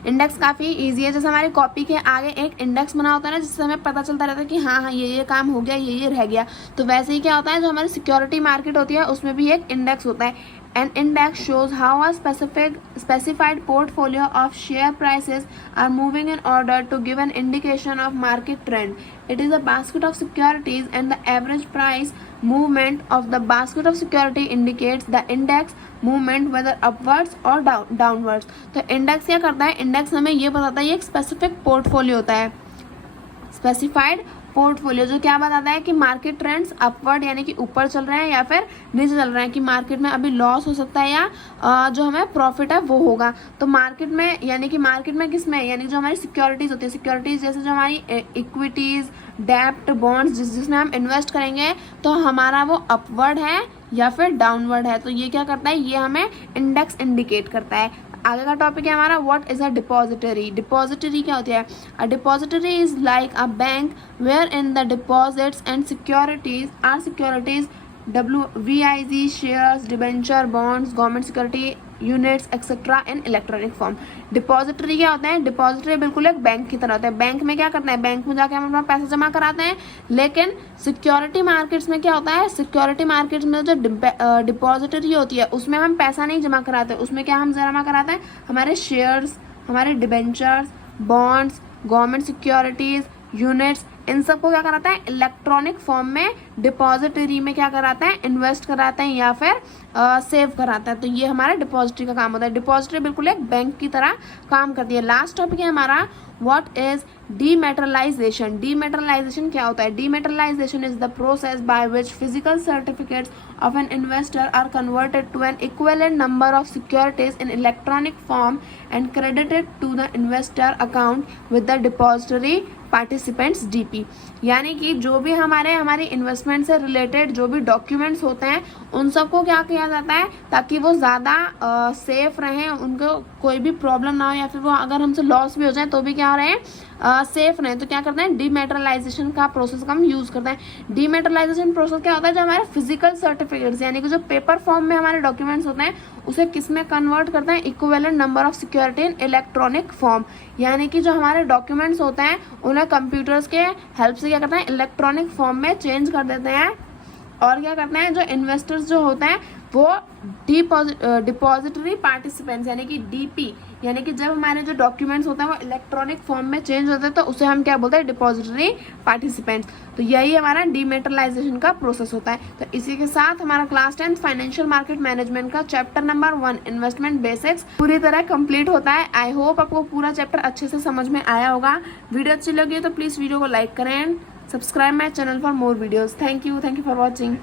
इंडेक्स काफ़ी इजी है। जैसे हमारी कॉपी के आगे एक इंडेक्स बना होता है ना, जिससे हमें पता चलता रहता है कि हाँ ये काम हो गया, ये रह गया। तो वैसे ही क्या होता है, जो हमारी सिक्योरिटी मार्केट होती है उसमें भी एक इंडेक्स होता है। An index shows how a specified portfolio of share prices are moving in order to give an indication of market trend. It is a basket of securities and the average price movement of the basket of security indicates the index movement whether upwards or downwards. तो इंडेक्स क्या करता है, इंडेक्स हमें ये बताता है, ये एक स्पेसिफिक पोर्टफोलियो होता है, स्पेसिफाइड पोर्टफोलियो, जो क्या बताता है कि मार्केट ट्रेंड्स अपवर्ड यानी कि ऊपर चल रहे हैं या फिर नीचे चल रहे हैं, कि मार्केट में अभी लॉस हो सकता है या जो हमें प्रॉफिट है वो होगा। तो मार्केट में यानी कि मार्केट में किस में, यानी जो हमारी सिक्योरिटीज होती है, सिक्योरिटीज जैसे जो हमारी इक्विटीज, डेप्ट, बॉन्ड्स जिसमें हम इन्वेस्ट करेंगे तो हमारा वो अपवर्ड है या फिर डाउनवर्ड है। तो ये क्या करता है, ये हमें इंडेक्स इंडिकेट करता है। आगे का टॉपिक है हमारा what is a depository. Depository क्या होती है? A depository is like a bank where in the deposits and securities are securities WVIZ shares, debenture, bonds, government security units etcetera in electronic form. Depository क्या होता है? डिपॉजिटरी बिल्कुल एक बैंक की तरह होता है। बैंक में क्या करते हैं, बैंक में जाके हम अपना पैसा जमा कराते हैं, लेकिन सिक्योरिटी मार्केट्स में क्या होता है, सिक्योरिटी मार्केट्स में जो डिपॉजिटरी होती है उसमें हम पैसा नहीं जमा कराते, उसमें क्या हम जमा कराते हैं, हमारे शेयर्स, हमारे debentures, bonds, government securities, units, इन सबको क्या कराता है, इलेक्ट्रॉनिक फॉर्म में डिपॉजिटरी में क्या कराता है, इन्वेस्ट कराते हैं या फिर सेव कराता है। तो ये हमारा डिपॉजिटरी का काम होता है। डिपॉजिटरी बिल्कुल एक बैंक की तरह काम करती है। लास्ट टॉपिक है हमारा व्हाट इज डीमेटेरियलाइजेशन। डीमेटेरियलाइजेशन क्या होता है? डीमेटेरियलाइजेशन is the process by which physical certificates of an investor are converted to an equivalent number of securities in electronic form and credited to the investor account with the depository participants DP। यानी कि जो भी हमारी इन्वेस्टमेंट से रिलेटेड जो भी डॉक्यूमेंट्स होते हैं उन सबको क्या किया जाता है ताकि वो ज़्यादा सेफ रहें, उनको कोई भी प्रॉब्लम ना हो या फिर वो अगर हमसे लॉस भी हो जाए तो भी क्या हो रहे हैं, सेफ रहें। तो क्या करते हैं, डीमेटेरियलाइजेशन का प्रोसेस का हम यूज़ करते हैं। डीमेटेरियलाइजेशन प्रोसेस क्या होता है, जो हमारे फिजिकल सर्टिफिकेट्स यानी कि जो पेपर फॉर्म में हमारे डॉक्यूमेंट्स होते हैं उसे किस में कन्वर्ट करते हैं, equivalent number of security in electronic form. यानी कि जो हमारे डॉक्यूमेंट्स होते हैं उन्हें कंप्यूटर्स के हेल्प से क्या करते हैं, इलेक्ट्रॉनिक फॉर्म में चेंज कर देते हैं। और क्या करते हैं, जो इन्वेस्टर्स जो होते हैं वो डिपॉजिटरी पार्टिसिपेंट्स यानी कि डीपी, यानी कि जब हमारे जो डॉक्यूमेंट्स होते हैं वो इलेक्ट्रॉनिक फॉर्म में चेंज होते हैं तो उसे हम क्या बोलते हैं, डिपॉजिटरी पार्टिसिपेंट्स। तो यही हमारा डीमेटेरियलाइजेशन का प्रोसेस होता है। तो इसी के साथ हमारा क्लास 10 फाइनेंशियल मार्केट मैनेजमेंट का चैप्टर नंबर 1 इन्वेस्टमेंट बेसिक्स पूरी तरह कंप्लीट होता है। आई होप आपको पूरा चैप्टर अच्छे से समझ में आया होगा। वीडियो अच्छी लगी तो प्लीज़ वीडियो को लाइक करें, subscribe my channel for more videos. Thank you for watching.